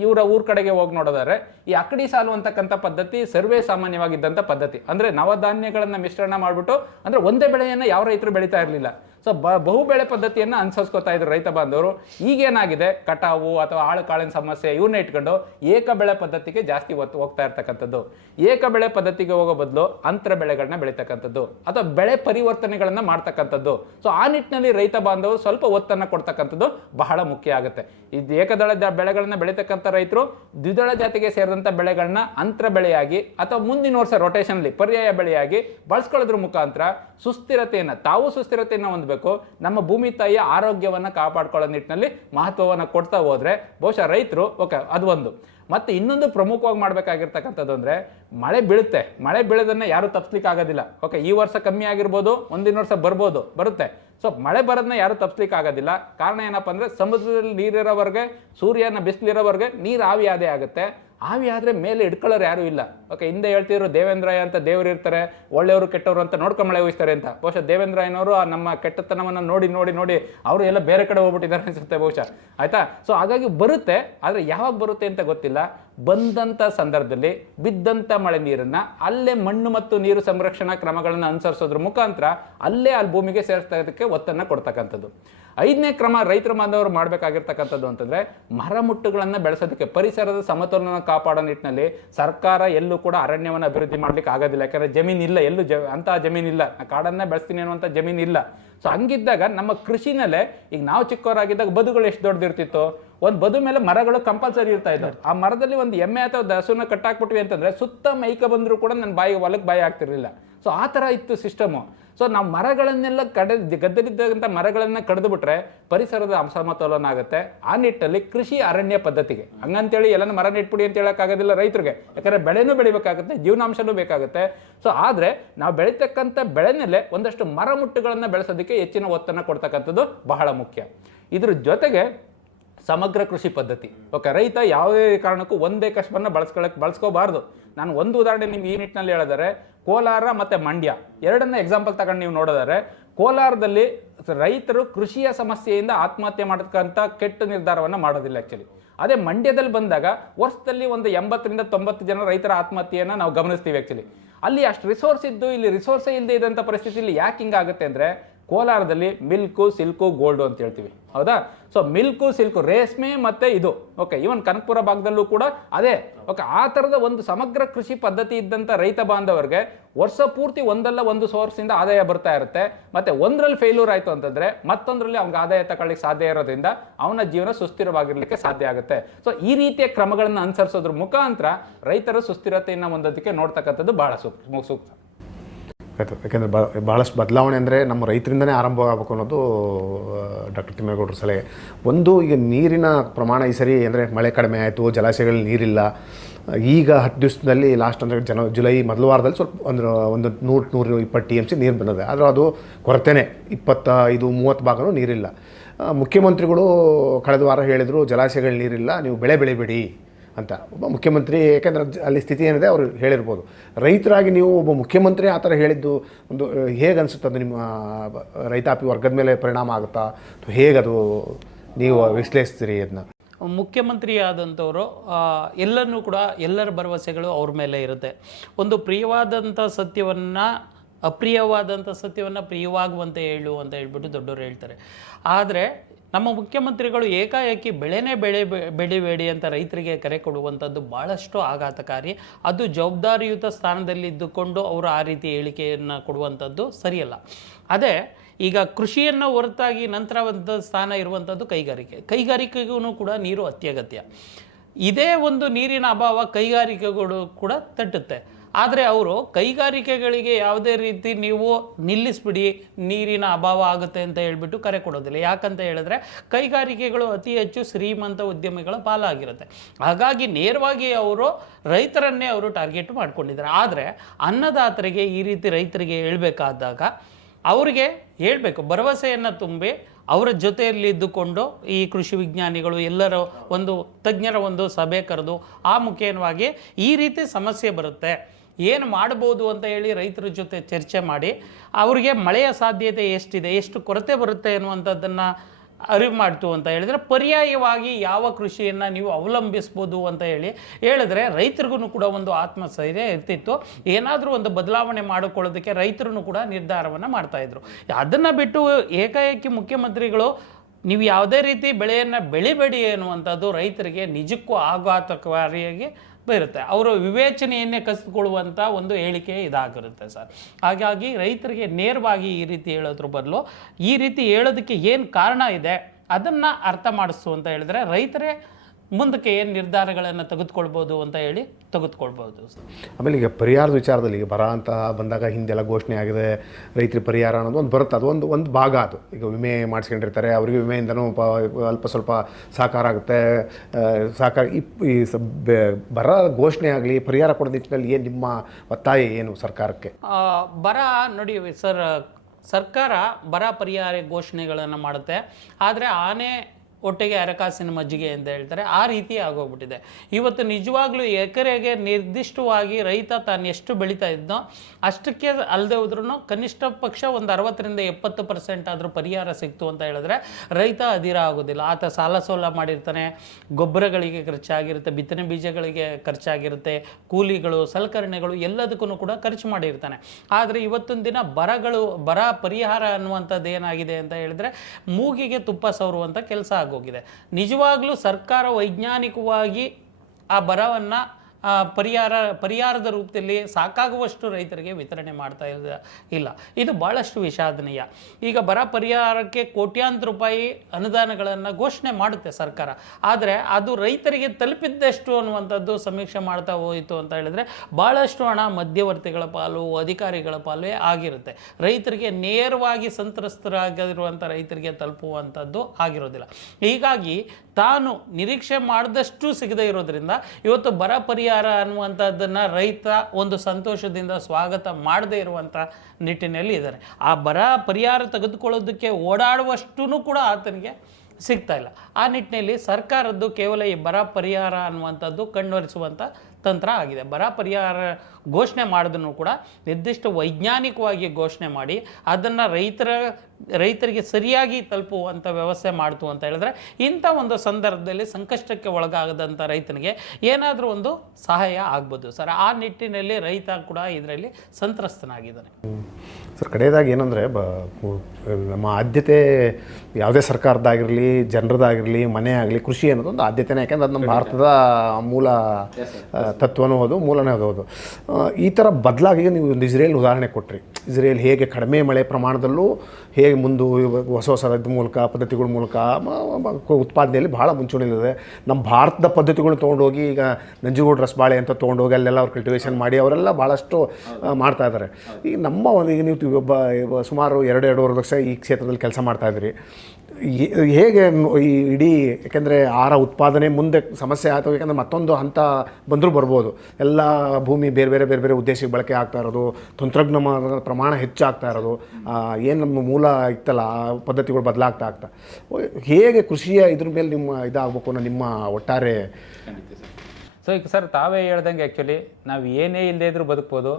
ಇವರ ಊರ ಕಡೆಗೆ ಹೋಗಿ ನೋಡೋದಾದ್ರೆ ಈ ಅಕ್ಕಡಿ ಸಾಲು ಅಂತಕ್ಕಂಥ ಪದ್ಧತಿ ಸರ್ವೇ ಸಾಮಾನ್ಯವಾಗಿದ್ದಂಥ ಪದ್ಧತಿ. ಅಂದರೆ ನವಧಾನ್ಯಗಳನ್ನು ಮಿಶ್ರಣ ಮಾಡಿಬಿಟ್ಟು, ಅಂದರೆ ಒಂದೇ ಬೆಳೆಯನ್ನು ಯಾವ ರೈತರು ಬೆಳೀತಾ ಇರಲಿಲ್ಲ. ಸೊ ಬಹು ಬೆಳೆ ಪದ್ಧತಿಯನ್ನು ಅನುಸರಿಸ್ಕೊತಾ ಇದ್ರು ರೈತ ಬಾಂಧವರು. ಈಗೇನಾಗಿದೆ, ಕಟಾವು ಅಥವಾ ಆಳು ಕಾಳಿನ ಸಮಸ್ಯೆ ಇವನ್ನ ಇಟ್ಕೊಂಡು ಏಕ ಬೆಳೆ ಪದ್ಧತಿಗೆ ಜಾಸ್ತಿ ಹೋಗ್ತಾ ಇರ್ತಕ್ಕಂಥದ್ದು. ಏಕ ಬೆಳೆ ಪದ್ಧತಿಗೆ ಹೋಗೋ ಬದಲು ಅಂತರ ಬೆಳೆಗಳನ್ನ ಬೆಳೀತಕ್ಕಂಥದ್ದು ಅಥವಾ ಬೆಳೆ ಪರಿವರ್ತನೆಗಳನ್ನು ಮಾಡ್ತಕ್ಕಂಥದ್ದು. ಸೊ ಆ ನಿಟ್ಟಿನಲ್ಲಿ ರೈತ ಬಾಂಧವರು ಸ್ವಲ್ಪ ಒತ್ತನ್ನು ಕೊಡ್ತಕ್ಕಂಥದ್ದು ಬಹಳ ಮುಖ್ಯ ಆಗುತ್ತೆ. ಇದು ಏಕದಳ ಬೆಳೆಗಳನ್ನ ಬೆಳೀತಕ್ಕಂಥ ರೈತರು ದ್ವಿದಳ ಜಾತಿಗೆ ಸೇರಿದಂಥ ಬೆಳೆಗಳನ್ನ ಅಂತರ ಬೆಳೆಯಾಗಿ ಅಥವಾ ಮುಂದಿನ ವರ್ಷ ರೊಟೇಷನ್ಲಿ ಪರ್ಯಾಯ ಬೆಳೆಯಾಗಿ ಬಳಸ್ಕೊಳ್ಳೋದ್ರ ಮುಖಾಂತರ ತಾವು ಸುಸ್ಥಿರತೆಯನ್ನು ಹೊಂದಬೇಕು. ನಮ್ಮ ಭೂಮಿ ತಾಯಿಯ ಆರೋಗ್ಯವನ್ನು ಕಾಪಾಡ್ಕೊಳ್ಳೋ ನಿಟ್ಟಿನಲ್ಲಿ ಮಹತ್ವವನ್ನು ಕೊಡ್ತಾ ಹೋದ್ರೆ ಬಹುಶಃ ರೈತರು ಅದು ಒಂದು. ಮತ್ತು ಇನ್ನೊಂದು ಪ್ರಮುಖವಾಗಿ ಮಾಡಬೇಕಾಗಿರ್ತಕ್ಕಂಥದ್ದು ಅಂದರೆ ಮಳೆ ಬೀಳೋದನ್ನ ಯಾರು ತಪ್ಪಿಸ್ಲಿಕ್ಕೆ ಆಗೋದಿಲ್ಲ. ಈ ವರ್ಷ ಕಮ್ಮಿ ಆಗಿರ್ಬೋದು, ಒಂದಿನ ವರ್ಷ ಬರುತ್ತೆ. ಸೊ ಮಳೆ ಬರೋದನ್ನ ಯಾರು ತಪ್ಪಿಸ್ಲಿಕ್ಕೆ ಆಗೋದಿಲ್ಲ. ಕಾರಣ ಏನಪ್ಪ ಅಂದರೆ ಸಮುದ್ರದಲ್ಲಿ ನೀರಿರೋವರೆಗೆ, ಸೂರ್ಯನ ಬಿಸಿಲಿರೋವರೆಗೆ ನೀರು ಆವಿ ಆದೇ ಆಗುತ್ತೆ. ಆವಿ ಆದರೆ ಮೇಲೆ ಇಟ್ಕೊಳ್ಳೋರು ಯಾರೂ ಇಲ್ಲ. ಹಿಂದೆ ಹೇಳ್ತಿದ್ರು ದೇವೇಂದ್ರಾಯ ಅಂತ ದೇವರು ಇರ್ತಾರೆ, ಒಳ್ಳೆಯವರು ಕೆಟ್ಟವರು ಅಂತ ನೋಡ್ಕೊಂಡು ಮಳೆ ಹೋಗಿಸ್ತಾರೆ ಅಂತ. ಬಹುಶಃ ದೇವೇಂದ್ರಾಯನವರು ನಮ್ಮ ಕೆಟ್ಟತನವನ್ನು ನೋಡಿ ಅವರು ಎಲ್ಲ ಬೇರೆ ಕಡೆ ಹೋಗ್ಬಿಟ್ಟಿದ್ದಾರೆ ಅನಿಸುತ್ತೆ ಬಹುಶಃ. ಆಯ್ತಾ? ಸೊ ಹಾಗಾಗಿ ಬರುತ್ತೆ, ಆದರೆ ಯಾವಾಗ ಬರುತ್ತೆ ಅಂತ ಗೊತ್ತಿಲ್ಲ. ಬಂದಂಥ ಸಂದರ್ಭದಲ್ಲಿ ಬಿದ್ದಂಥ ಮಳೆ ನೀರನ್ನು ಅಲ್ಲೇ ಮಣ್ಣು ಮತ್ತು ನೀರು ಸಂರಕ್ಷಣಾ ಕ್ರಮಗಳನ್ನು ಅನುಸರಿಸೋದ್ರ ಮುಖಾಂತರ ಅಲ್ಲಿ ಭೂಮಿಗೆ ಸೇರಿಸೋದಕ್ಕೆ ಒತ್ತನ್ನು ಕೊಡ್ತಕ್ಕಂಥದ್ದು. 5ನೇ ಕ್ರಮ ರೈತರ ಬಾಂಧವರು ಮಾಡಬೇಕಾಗಿರ್ತಕ್ಕಂಥದ್ದು ಅಂತಂದರೆ ಮರಮುಟ್ಟುಗಳನ್ನು ಬೆಳೆಸೋದಕ್ಕೆ, ಪರಿಸರದ ಸಮತೋಲನ ಕಾಪಾಡೋ ನಿಟ್ಟಿನಲ್ಲಿ ಸರ್ಕಾರ ಎಲ್ಲೂ ಕೂಡ ಅರಣ್ಯವನ್ನು ಅಭಿವೃದ್ಧಿ ಮಾಡ್ಲಿಕ್ಕೆ ಆಗೋದಿಲ್ಲ. ಯಾಕಂದರೆ ಜಮೀನಿಲ್ಲ, ಅಂತಹ ಜಮೀನಿಲ್ಲ, ಕಾಡನ್ನೇ ಬೆಳೆಸ್ತೀನಿ ಅನ್ನುವಂಥ ಜಮೀನಿಲ್ಲ. ಸೊ ಹಂಗಿದ್ದಾಗ ನಮ್ಮ ಕೃಷಿನಲ್ಲೇ ಈಗ ನಾವು ಚಿಕ್ಕವರಾಗಿದ್ದಾಗ ಬದುಗಳು ಎಷ್ಟು ದೊಡ್ಡದಿರ್ತಿತ್ತು, ಒಂದು ಬದು ಮೇಲೆ ಮರಗಳು ಕಂಪಲ್ಸರಿ ಇರ್ತಾ ಇದ್ದವು. ಆ ಮರದಲ್ಲಿ ಒಂದು ಎಮ್ಮೆ ಅಥವಾ ಹಸುನ ಕಟ್ಟಾಕ್ಬಿಟ್ವಿ ಅಂತಂದರೆ ಸುತ್ತ ಮೈಕ ಬಂದರೂ ಕೂಡ ನನ್ನ ಹೊಲಕ್ಕೆ ಬಾಯಿ ಆಗ್ತಿರ್ಲಿಲ್ಲ. ಸೊ ಆ ಥರ ಇತ್ತು ಸಿಸ್ಟಮು. ಸೊ ನಾವು ಮರಗಳನ್ನೆಲ್ಲ ಗದ್ದಲಿದ್ದಂಥ ಮರಗಳನ್ನು ಕಡಿದು ಬಿಟ್ರೆ ಪರಿಸರದ ಅಸಮತೋಲನ ಆಗುತ್ತೆ. ಆ ನಿಟ್ಟಲ್ಲಿ ಕೃಷಿ ಅರಣ್ಯ ಪದ್ಧತಿಗೆ ಹಂಗಂತೇಳಿ ಎಲ್ಲನೂ ಮರ ನೆಟ್ಬಿಡಿ ಅಂತ ಹೇಳೋಕ್ಕಾಗೋದಿಲ್ಲ ರೈತರಿಗೆ. ಯಾಕಂದರೆ ಬೆಳೆನೂ ಬೆಳಿಬೇಕಾಗುತ್ತೆ, ಜೀವನಾಂಶನೂ ಬೇಕಾಗುತ್ತೆ. ಸೊ ಆದರೆ ನಾವು ಬೆಳೀತಕ್ಕಂಥ ಬೆಳೆನಲ್ಲೇ ಒಂದಷ್ಟು ಮರಮುಟ್ಟುಗಳನ್ನು ಬೆಳೆಸೋದಕ್ಕೆ ಹೆಚ್ಚಿನ ಒತ್ತನ್ನು ಕೊಡ್ತಕ್ಕಂಥದ್ದು ಬಹಳ ಮುಖ್ಯ. ಇದ್ರ ಜೊತೆಗೆ ಸಮಗ್ರ ಕೃಷಿ ಪದ್ಧತಿ. ರೈತ ಯಾವುದೇ ಕಾರಣಕ್ಕೂ ಒಂದೇ ಕಸಬನ್ನು ಬಳಸ್ಕೋಬಾರ್ದು. ನಾನು ಒಂದು ಉದಾಹರಣೆ ನಿಮ್ಗೆ ಈ ನಿಟ್ಟಿನಲ್ಲಿ ಹೇಳಿದರೆ, ಕೋಲಾರ ಮತ್ತು ಮಂಡ್ಯ ಎರಡನ್ನ ಎಕ್ಸಾಂಪಲ್ ತಗೊಂಡು ನೀವು ನೋಡಿದರೆ, ಕೋಲಾರದಲ್ಲಿ ರೈತರು ಕೃಷಿಯ ಸಮಸ್ಯೆಯಿಂದ ಆತ್ಮಹತ್ಯೆ ಮಾಡತಕ್ಕಂಥ ಕೆಟ್ಟ ನಿರ್ಧಾರವನ್ನು ಮಾಡೋದಿಲ್ಲ ಆ್ಯಕ್ಚುಲಿ. ಅದೇ ಮಂಡ್ಯದಲ್ಲಿ ಬಂದಾಗ ವರ್ಷದಲ್ಲಿ ಒಂದು 80ರಿಂದ 90 ಜನ ರೈತರ ಆತ್ಮಹತ್ಯೆಯನ್ನು ನಾವು ಗಮನಿಸ್ತೀವಿ ಆ್ಯಕ್ಚುಲಿ. ಅಲ್ಲಿ ಅಷ್ಟು ರಿಸೋರ್ಸ್ ಇದ್ದು ಇಲ್ಲಿ ರಿಸೋರ್ಸೇ ಇಲ್ಲದೆ ಇದ್ದಂಥ ಪರಿಸ್ಥಿತಿಯಲ್ಲಿ ಯಾಕೆ ಹಿಂಗಾಗುತ್ತೆ ಅಂದರೆ, ಕೋಲಾರದಲ್ಲಿ ಮಿಲ್ಕು, ಸಿಲ್ಕು, ಗೋಲ್ಡು ಅಂತ ಹೇಳ್ತೀವಿ, ಹೌದಾ? ಸೊ ಮಿಲ್ಕು, ಸಿಲ್ಕು, ರೇಷ್ಮೆ ಮತ್ತು ಇದು ಈವನ್ ಕನಕಪುರ ಭಾಗದಲ್ಲೂ ಕೂಡ ಅದೇ ಆ ಥರದ ಒಂದು ಸಮಗ್ರ ಕೃಷಿ ಪದ್ಧತಿ ಇದ್ದಂಥ ರೈತ ಬಾಂಧವರಿಗೆ ವರ್ಷ ಪೂರ್ತಿ ಒಂದಲ್ಲ ಒಂದು ಸೋರ್ಸಿಂದ ಆದಾಯ ಬರ್ತಾ ಇರುತ್ತೆ. ಮತ್ತು ಒಂದರಲ್ಲಿ ಫೇಲ್ಯೂರ್ ಆಯಿತು ಅಂತಂದರೆ ಮತ್ತೊಂದರಲ್ಲಿ ಅವ್ನಿಗೆ ಆದಾಯ ತಗೊಳ್ಳಿಕ್ಕೆ ಸಾಧ್ಯ ಇರೋದ್ರಿಂದ ಅವನ ಜೀವನ ಸುಸ್ಥಿರವಾಗಿರಲಿಕ್ಕೆ ಸಾಧ್ಯ ಆಗುತ್ತೆ. ಸೊ ಈ ರೀತಿಯ ಕ್ರಮಗಳನ್ನು ಅನುಸರಿಸೋದ್ರ ಮುಖಾಂತರ ರೈತರ ಸುಸ್ಥಿರತೆಯನ್ನು ಹೊಂದೋದಕ್ಕೆ ನೋಡ್ತಕ್ಕಂಥದ್ದು ಬಹಳ ಸೂಕ್ತ. ಯಾಕೆಂದರೆ ಭಾಳಷ್ಟು ಬದಲಾವಣೆ ಅಂದರೆ ನಮ್ಮ ರೈತರಿಂದನೇ ಆರಂಭ ಆಗಬೇಕು ಅನ್ನೋದು ಡಾಕ್ಟರ್ ತಿಮ್ಮೇಗೌಡರ ಸಲಹೆ. ಒಂದು, ಈಗ ನೀರಿನ ಪ್ರಮಾಣ ಈ ಸರಿ ಅಂದರೆ ಮಳೆ ಕಡಿಮೆ ಆಯಿತು, ಜಲಾಶಯಗಳಲ್ಲಿ ನೀರಿಲ್ಲ. ಈಗ 10 ದಿವಸದಲ್ಲಿ ಲಾಸ್ಟ್ ಅಂದರೆ ಜುಲೈ ಮೊದಲ ವಾರದಲ್ಲಿ ಸ್ವಲ್ಪ ಒಂದು 100-120 TMC ನೀರು ಬಂದಿದೆ. ಆದರೆ ಅದು ಕೊರತೆನೇ, 25-30 ಭಾಗನೂ ನೀರಿಲ್ಲ. ಮುಖ್ಯಮಂತ್ರಿಗಳು ಕಳೆದ ವಾರ ಹೇಳಿದರು ಜಲಾಶಯಗಳ ನೀರಿಲ್ಲ, ನೀವು ಬೆಳೆ ಬೆಳಿಬೇಡಿ ಅಂತ. ಒಬ್ಬ ಮುಖ್ಯಮಂತ್ರಿ, ಯಾಕೆಂದರೆ ಅಲ್ಲಿ ಸ್ಥಿತಿ ಏನಿದೆ ಅವರು ಹೇಳಿರ್ಬೋದು. ರೈತರಾಗಿ ನೀವು ಒಬ್ಬ ಮುಖ್ಯಮಂತ್ರಿ ಆ ಥರ ಹೇಳಿದ್ದು ಒಂದು ಹೇಗೆ ಅನಿಸುತ್ತೆ? ಅದು ನಿಮ್ಮ ರೈತಾಪಿ ವರ್ಗದ ಮೇಲೆ ಪರಿಣಾಮ ಆಗುತ್ತಾ? ಹೇಗದು ನೀವು ವಿಶ್ಲೇಷಿಸ್ತೀರಿ ಅದನ್ನ? ಮುಖ್ಯಮಂತ್ರಿ ಆದಂಥವರು ಎಲ್ಲನೂ ಕೂಡ ಎಲ್ಲರ ಭರವಸೆಗಳು ಅವ್ರ ಮೇಲೆ ಇರುತ್ತೆ. ಒಂದು ಪ್ರಿಯವಾದಂಥ ಸತ್ಯವನ್ನು ಅಪ್ರಿಯವಾದಂಥ ಸತ್ಯವನ್ನು ಪ್ರಿಯವಾಗುವಂತೆ ಹೇಳು ಅಂತ ಹೇಳ್ಬಿಟ್ಟು ದೊಡ್ಡವರು ಹೇಳ್ತಾರೆ. ಆದರೆ ನಮ್ಮ ಮುಖ್ಯಮಂತ್ರಿಗಳು ಏಕಾಏಕಿ ಬೆಳಿಬೇಡಿ ಅಂತ ರೈತರಿಗೆ ಕರೆ ಕೊಡುವಂಥದ್ದು ಭಾಳಷ್ಟು ಆಘಾತಕಾರಿ. ಅದು ಜವಾಬ್ದಾರಿಯುತ ಸ್ಥಾನದಲ್ಲಿದ್ದುಕೊಂಡು ಅವರು ಆ ರೀತಿ ಹೇಳಿಕೆಯನ್ನು ಕೊಡುವಂಥದ್ದು ಸರಿಯಲ್ಲ. ಅದೇ ಈಗ ಕೃಷಿಯನ್ನು ಹೊರತಾಗಿ ನಂತರ ಒಂದು ಸ್ಥಾನ ಇರುವಂಥದ್ದು ಕೈಗಾರಿಕೆಗೂ ಕೂಡ ನೀರು ಅತ್ಯಗತ್ಯ. ಇದೇ ಒಂದು ನೀರಿನ ಅಭಾವ ಕೈಗಾರಿಕೆಗಳು ಕೂಡ ತಟ್ಟುತ್ತೆ. ಆದರೆ ಅವರು ಕೈಗಾರಿಕೆಗಳಿಗೆ ಯಾವುದೇ ರೀತಿ ನೀವು ನಿಲ್ಲಿಸ್ಬಿಡಿ, ನೀರಿನ ಅಭಾವ ಆಗುತ್ತೆ ಅಂತ ಹೇಳ್ಬಿಟ್ಟು ಕರೆ ಕೊಡೋದಿಲ್ಲ. ಯಾಕಂತ ಹೇಳಿದ್ರೆ ಕೈಗಾರಿಕೆಗಳು ಅತಿ ಹೆಚ್ಚು ಶ್ರೀಮಂತ ಉದ್ಯಮಿಗಳ ಪಾಲಾಗಿರುತ್ತೆ. ಹಾಗಾಗಿ ನೇರವಾಗಿ ಅವರು ರೈತರನ್ನೇ ಅವರು ಟಾರ್ಗೆಟ್ ಮಾಡ್ಕೊಂಡಿದ್ದಾರೆ. ಆದರೆ ಅನ್ನದಾತರಿಗೆ ಈ ರೀತಿ ರೈತರಿಗೆ ಹೇಳಬೇಕಾದಾಗ ಅವರಿಗೆ ಹೇಳಬೇಕು, ಭರವಸೆಯನ್ನು ತುಂಬಿ ಅವರ ಜೊತೆಯಲ್ಲಿ ಇದ್ದುಕೊಂಡು ಈ ಕೃಷಿ ವಿಜ್ಞಾನಿಗಳು ಎಲ್ಲರ ಒಂದು ತಜ್ಞರ ಒಂದು ಸಭೆ ಕರೆದು ಆ ಮುಖೇನವಾಗಿ ಈ ರೀತಿ ಸಮಸ್ಯೆ ಬರುತ್ತೆ, ಏನು ಮಾಡ್ಬೋದು ಅಂತ ಹೇಳಿ ರೈತರ ಜೊತೆ ಚರ್ಚೆ ಮಾಡಿ ಅವರಿಗೆ ಮಳೆಯ ಸಾಧ್ಯತೆ ಎಷ್ಟಿದೆ, ಎಷ್ಟು ಕೊರತೆ ಬರುತ್ತೆ ಅನ್ನುವಂಥದ್ದನ್ನು ಅರಿವು ಮಾಡ್ತು ಅಂತ ಹೇಳಿದರೆ ಪರ್ಯಾಯವಾಗಿ ಯಾವ ಕೃಷಿಯನ್ನು ನೀವು ಅವಲಂಬಿಸ್ಬೋದು ಅಂತ ಹೇಳಿದ್ರೆ ರೈತರಿಗೂ ಕೂಡ ಒಂದು ಆತ್ಮಸ್ಥೈರ್ಯ ಇರ್ತಿತ್ತು. ಏನಾದರೂ ಒಂದು ಬದಲಾವಣೆ ಮಾಡಿಕೊಳ್ಳೋದಕ್ಕೆ ರೈತರು ಕೂಡ ನಿರ್ಧಾರವನ್ನು ಮಾಡ್ತಾಯಿದ್ರು. ಅದನ್ನು ಬಿಟ್ಟು ಏಕಾಏಕಿ ಮುಖ್ಯಮಂತ್ರಿಗಳು ನೀವು ಯಾವುದೇ ರೀತಿ ಬೆಳೆಯನ್ನು ಬೆಳಿಬೇಡಿ ಅನ್ನುವಂಥದ್ದು ರೈತರಿಗೆ ನಿಜಕ್ಕೂ ಆಘಾತಕಾರಿಯಾಗಿ ಬರುತ್ತೆ. ಅವರು ವಿವೇಚನೆಯನ್ನೇ ಕಸಿದುಕೊಳ್ಳುವಂಥ ಒಂದು ಹೇಳಿಕೆ ಇದಾಗಿರುತ್ತೆ ಸರ್. ಹಾಗಾಗಿ ರೈತರಿಗೆ ನೇರವಾಗಿ ಈ ರೀತಿ ಹೇಳೋದ್ರ ಬದಲು ಈ ರೀತಿ ಹೇಳೋದಕ್ಕೆ ಏನು ಕಾರಣ ಇದೆ ಅದನ್ನು ಅರ್ಥ ಮಾಡಿಸು ಅಂತ ಹೇಳಿದ್ರೆ ರೈತರೇ ಮುಂದಕ್ಕೆ ಏನು ನಿರ್ಧಾರಗಳನ್ನು ತೆಗೆದುಕೊಳ್ಬೋದು ಅಂತ ಹೇಳಿ ತೆಗೆದುಕೊಳ್ಬೋದು ಸರ್. ಆಮೇಲೆ ಈಗ ಪರಿಹಾರದ ವಿಚಾರದಲ್ಲಿ ಈಗ ಬರ ಅಂತ ಬಂದಾಗ ಹಿಂದೆಲ್ಲ ಘೋಷಣೆ ಆಗಿದೆ ರೈತರಿಗೆ ಪರಿಹಾರ ಅನ್ನೋದು ಒಂದು ಬರುತ್ತೆ. ಅದು ಒಂದು ಭಾಗ. ಅದು ಈಗ ವಿಮೆ ಮಾಡಿಸ್ಕೊಂಡಿರ್ತಾರೆ, ಅವರಿಗೆ ವಿಮೆಯಿಂದನೂ ಅಲ್ಪ ಸ್ವಲ್ಪ ಸಹಕಾರ ಆಗುತ್ತೆ. ಈ ಬರ ಘೋಷಣೆ ಆಗಲಿ ಪರಿಹಾರ ಕೊಡೋ ನಿಟ್ಟಿನಲ್ಲಿ ಏನು ನಿಮ್ಮ ಒತ್ತಾಯ ಏನು ಸರ್ಕಾರಕ್ಕೆ? ಬರ ನೋಡಿ ಸರ್, ಸರ್ಕಾರ ಬರ ಪರಿಹಾರ ಘೋಷಣೆಗಳನ್ನು ಮಾಡುತ್ತೆ. ಆದರೆ ಆನೆ ಒಟ್ಟಿಗೆ ಅರಕಾಸಿನ ಮಜ್ಜಿಗೆ ಅಂತ ಹೇಳ್ತಾರೆ, ಆ ರೀತಿ ಆಗೋಗ್ಬಿಟ್ಟಿದೆ. ಇವತ್ತು ನಿಜವಾಗ್ಲೂ ಎಕರೆಗೆ ನಿರ್ದಿಷ್ಟವಾಗಿ ರೈತ ತಾನು ಎಷ್ಟು ಬೆಳೀತಾ ಇದ್ದೋ ಅಷ್ಟಕ್ಕೆ ಅಲ್ಲದೆ ಹೋದ್ರೂ ಕನಿಷ್ಠ ಪಕ್ಷ ಒಂದು 60-70% ಆದರೂ ಪರಿಹಾರ ಸಿಕ್ತು ಅಂತ ಹೇಳಿದ್ರೆ ರೈತ ಅಧೀರ ಆಗೋದಿಲ್ಲ. ಆತ ಸಾಲ ಸೋಲ ಮಾಡಿರ್ತಾನೆ, ಗೊಬ್ಬರಗಳಿಗೆ ಖರ್ಚಾಗಿರುತ್ತೆ, ಬಿತ್ತನೆ ಬೀಜಗಳಿಗೆ ಖರ್ಚಾಗಿರುತ್ತೆ, ಕೂಲಿಗಳು, ಸಲಕರಣೆಗಳು ಎಲ್ಲದಕ್ಕೂ ಕೂಡ ಖರ್ಚು ಮಾಡಿರ್ತಾನೆ. ಆದರೆ ಇವತ್ತೊಂದು ದಿನ ಬರ ಪರಿಹಾರ ಅನ್ನುವಂಥದ್ದು ಏನಾಗಿದೆ ಅಂತ ಹೇಳಿದ್ರೆ ಮೂಗಿಗೆ ತುಪ್ಪ ಸವರುವಂಥ ಕೆಲಸ ಆಗೋಗಿದೆ. ನಿಜವಾಗ್ಲೂ ಸರ್ಕಾರ ವೈಜ್ಞಾನಿಕವಾಗಿ ಆ ಬರವನ್ನು ಪರಿಹಾರದ ರೂಪದಲ್ಲಿ ಸಾಕಾಗುವಷ್ಟು ರೈತರಿಗೆ ವಿತರಣೆ ಮಾಡ್ತಾ ಇಲ್ಲ. ಇದು ಭಾಳಷ್ಟು ವಿಷಾದನೀಯ. ಈಗ ಬರ ಪರಿಹಾರಕ್ಕೆ ಕೋಟ್ಯಾಂತರ ರೂಪಾಯಿ ಅನುದಾನಗಳನ್ನು ಘೋಷಣೆ ಮಾಡುತ್ತೆ ಸರ್ಕಾರ. ಆದರೆ ಅದು ರೈತರಿಗೆ ತಲುಪಿದ್ದೆಷ್ಟು ಅನ್ನುವಂಥದ್ದು ಸಮೀಕ್ಷೆ ಮಾಡ್ತಾ ಹೋಯಿತು ಅಂತ ಹೇಳಿದ್ರೆ ಭಾಳಷ್ಟು ಹಣ ಮಧ್ಯವರ್ತಿಗಳ ಪಾಲು, ಅಧಿಕಾರಿಗಳ ಪಾಲು ಆಗಿರುತ್ತೆ. ರೈತರಿಗೆ ನೇರವಾಗಿ ಸಂತ್ರಸ್ತರಾಗಿರುವಂಥ ರೈತರಿಗೆ ತಲುಪುವಂಥದ್ದು ಆಗಿರೋದಿಲ್ಲ. ಹೀಗಾಗಿ ತಾನು ನಿರೀಕ್ಷೆ ಮಾಡಿದಷ್ಟು ಸಿಗದೇ ಇರೋದ್ರಿಂದ ಇವತ್ತು ಬರ ಪರಿಹಾರ ಅನ್ನುವಂಥದ್ದನ್ನು ರೈತ ಒಂದು ಸಂತೋಷದಿಂದ ಸ್ವಾಗತ ಮಾಡದೇ ಇರುವಂಥ ನಿಟ್ಟಿನಲ್ಲಿ ಇದ್ದಾರೆ. ಆ ಬರ ಪರಿಹಾರ ತೆಗೆದುಕೊಳ್ಳೋದಕ್ಕೆ ಓಡಾಡುವಷ್ಟೂ ಕೂಡ ಆತನಿಗೆ ಸಿಗ್ತಾ ಇಲ್ಲ. ಆ ನಿಟ್ಟಿನಲ್ಲಿ ಸರ್ಕಾರದ್ದು ಕೇವಲ ಈ ಬರ ಪರಿಹಾರ ಅನ್ನುವಂಥದ್ದು ಕಣ್ವರಿಸುವಂಥ ತಂತ್ರ ಆಗಿದೆ. ಬರ ಪರಿಹಾರ ಘೋಷಣೆ ಮಾಡಿದ್ರೂ ಕೂಡ ನಿರ್ದಿಷ್ಟ ವೈಜ್ಞಾನಿಕವಾಗಿ ಘೋಷಣೆ ಮಾಡಿ ಅದನ್ನು ರೈತರಿಗೆ ಸರಿಯಾಗಿ ತಲುಪುವಂಥ ವ್ಯವಸ್ಥೆ ಮಾಡ್ತು ಅಂತ ಹೇಳಿದ್ರೆ ಇಂಥ ಒಂದು ಸಂದರ್ಭದಲ್ಲಿ ಸಂಕಷ್ಟಕ್ಕೆ ಒಳಗಾಗದಂಥ ರೈತನಿಗೆ ಏನಾದರೂ ಒಂದು ಸಹಾಯ ಆಗ್ಬೋದು ಸರ್. ಆ ನಿಟ್ಟಿನಲ್ಲಿ ರೈತ ಕೂಡ ಇದರಲ್ಲಿ ಸಂತ್ರಸ್ತನಾಗಿದ್ದಾನೆ. ಸರ್, ಕಡೆಯದಾಗಿ ಏನಂದರೆ ನಮ್ಮ ಆದ್ಯತೆ ಯಾವುದೇ ಸರ್ಕಾರದಾಗಿರಲಿ, ಜನರದಾಗಿರಲಿ, ಮನೆ ಆಗಲಿ, ಕೃಷಿ ಅನ್ನೋದು ಒಂದು ಆದ್ಯತೆನೇ. ಯಾಕೆಂದ್ರೆ ಅದು ನಮ್ಮ ಭಾರತದ ಮೂಲ ತತ್ವನೂ ಹೌದು, ಮೂಲನೇ ಹೌದು. ಈ ಥರ ಬದಲಾಗಿ ನೀವು ಒಂದು ಇಸ್ರೇಲ್ ಉದಾಹರಣೆ ಕೊಟ್ರಿ. ಇಸ್ರೇಲ್ ಹೇಗೆ ಕಡಿಮೆ ಮಳೆ ಪ್ರಮಾಣದಲ್ಲೂ ಹೇಗೆ ಹೊಸ ಹೊಸ ಮೂಲಕ ಪದ್ಧತಿಗಳ ಮೂಲಕ ಉತ್ಪಾದನೆಯಲ್ಲಿ ಭಾಳ ಮುಂಚೂಣಿಲಿದೆ. ನಮ್ಮ ಭಾರತದ ಪದ್ಧತಿಗಳನ್ನ ತೊಗೊಂಡೋಗಿ ಈಗ ನಂಜನಗೂಡು ರಸಬಾಳೆ ಅಂತ ತೊಗೊಂಡೋಗಿ ಅಲ್ಲೆಲ್ಲ ಅವ್ರು ಕಲ್ಟಿವೇಷನ್ ಮಾಡಿ ಅವರೆಲ್ಲ ಭಾಳಷ್ಟು ಮಾಡ್ತಾ ಇದ್ದಾರೆ. ಈಗ ನಮ್ಮ ಈಗ ನೀವು ಸುಮಾರು 2-2.5 ವರ್ಷ ಈ ಕ್ಷೇತ್ರದಲ್ಲಿ ಕೆಲಸ ಮಾಡ್ತಾಯಿದ್ರಿ. ಹೇಗೆ ಈ ಇಡೀ, ಯಾಕೆಂದರೆ ಆಹಾರ ಉತ್ಪಾದನೆ ಮುಂದೆ ಸಮಸ್ಯೆ ಆಯಿತು, ಯಾಕೆಂದರೆ ಮತ್ತೊಂದು ಹಂತ ಬಂದರೂ ಬರ್ಬೋದು. ಎಲ್ಲ ಭೂಮಿ ಬೇರೆ ಬೇರೆ ಉದ್ದೇಶಕ್ಕೆ ಬಳಕೆ ಆಗ್ತಾ ಇರೋದು, ತಂತ್ರಜ್ಞಾನದ ಪ್ರಮಾಣ ಹೆಚ್ಚಾಗ್ತಾ ಇರೋದು, ಏನು ನಮ್ಮ ಮೂಲ ಇತ್ತಲ್ಲ ಆ ಪದ್ಧತಿಗಳು ಬದಲಾಗ್ತಾ ಹೇಗೆ ಕೃಷಿಯ ಇದ್ರ ಮೇಲೆ ನಿಮ್ಮ ಇದಾಗಬೇಕು ಅನ್ನೋ ನಿಮ್ಮ ಒಟ್ಟಾರೆ. ಸೊ ಈಗ ಸರ್ ತಾವೇ ಹೇಳ್ದಂಗೆ ಆ್ಯಕ್ಚುಲಿ ನಾವು ಏನೇ ಇಲ್ಲದೇ ಇದ್ರೂ ಬದುಕ್ಬೋದು.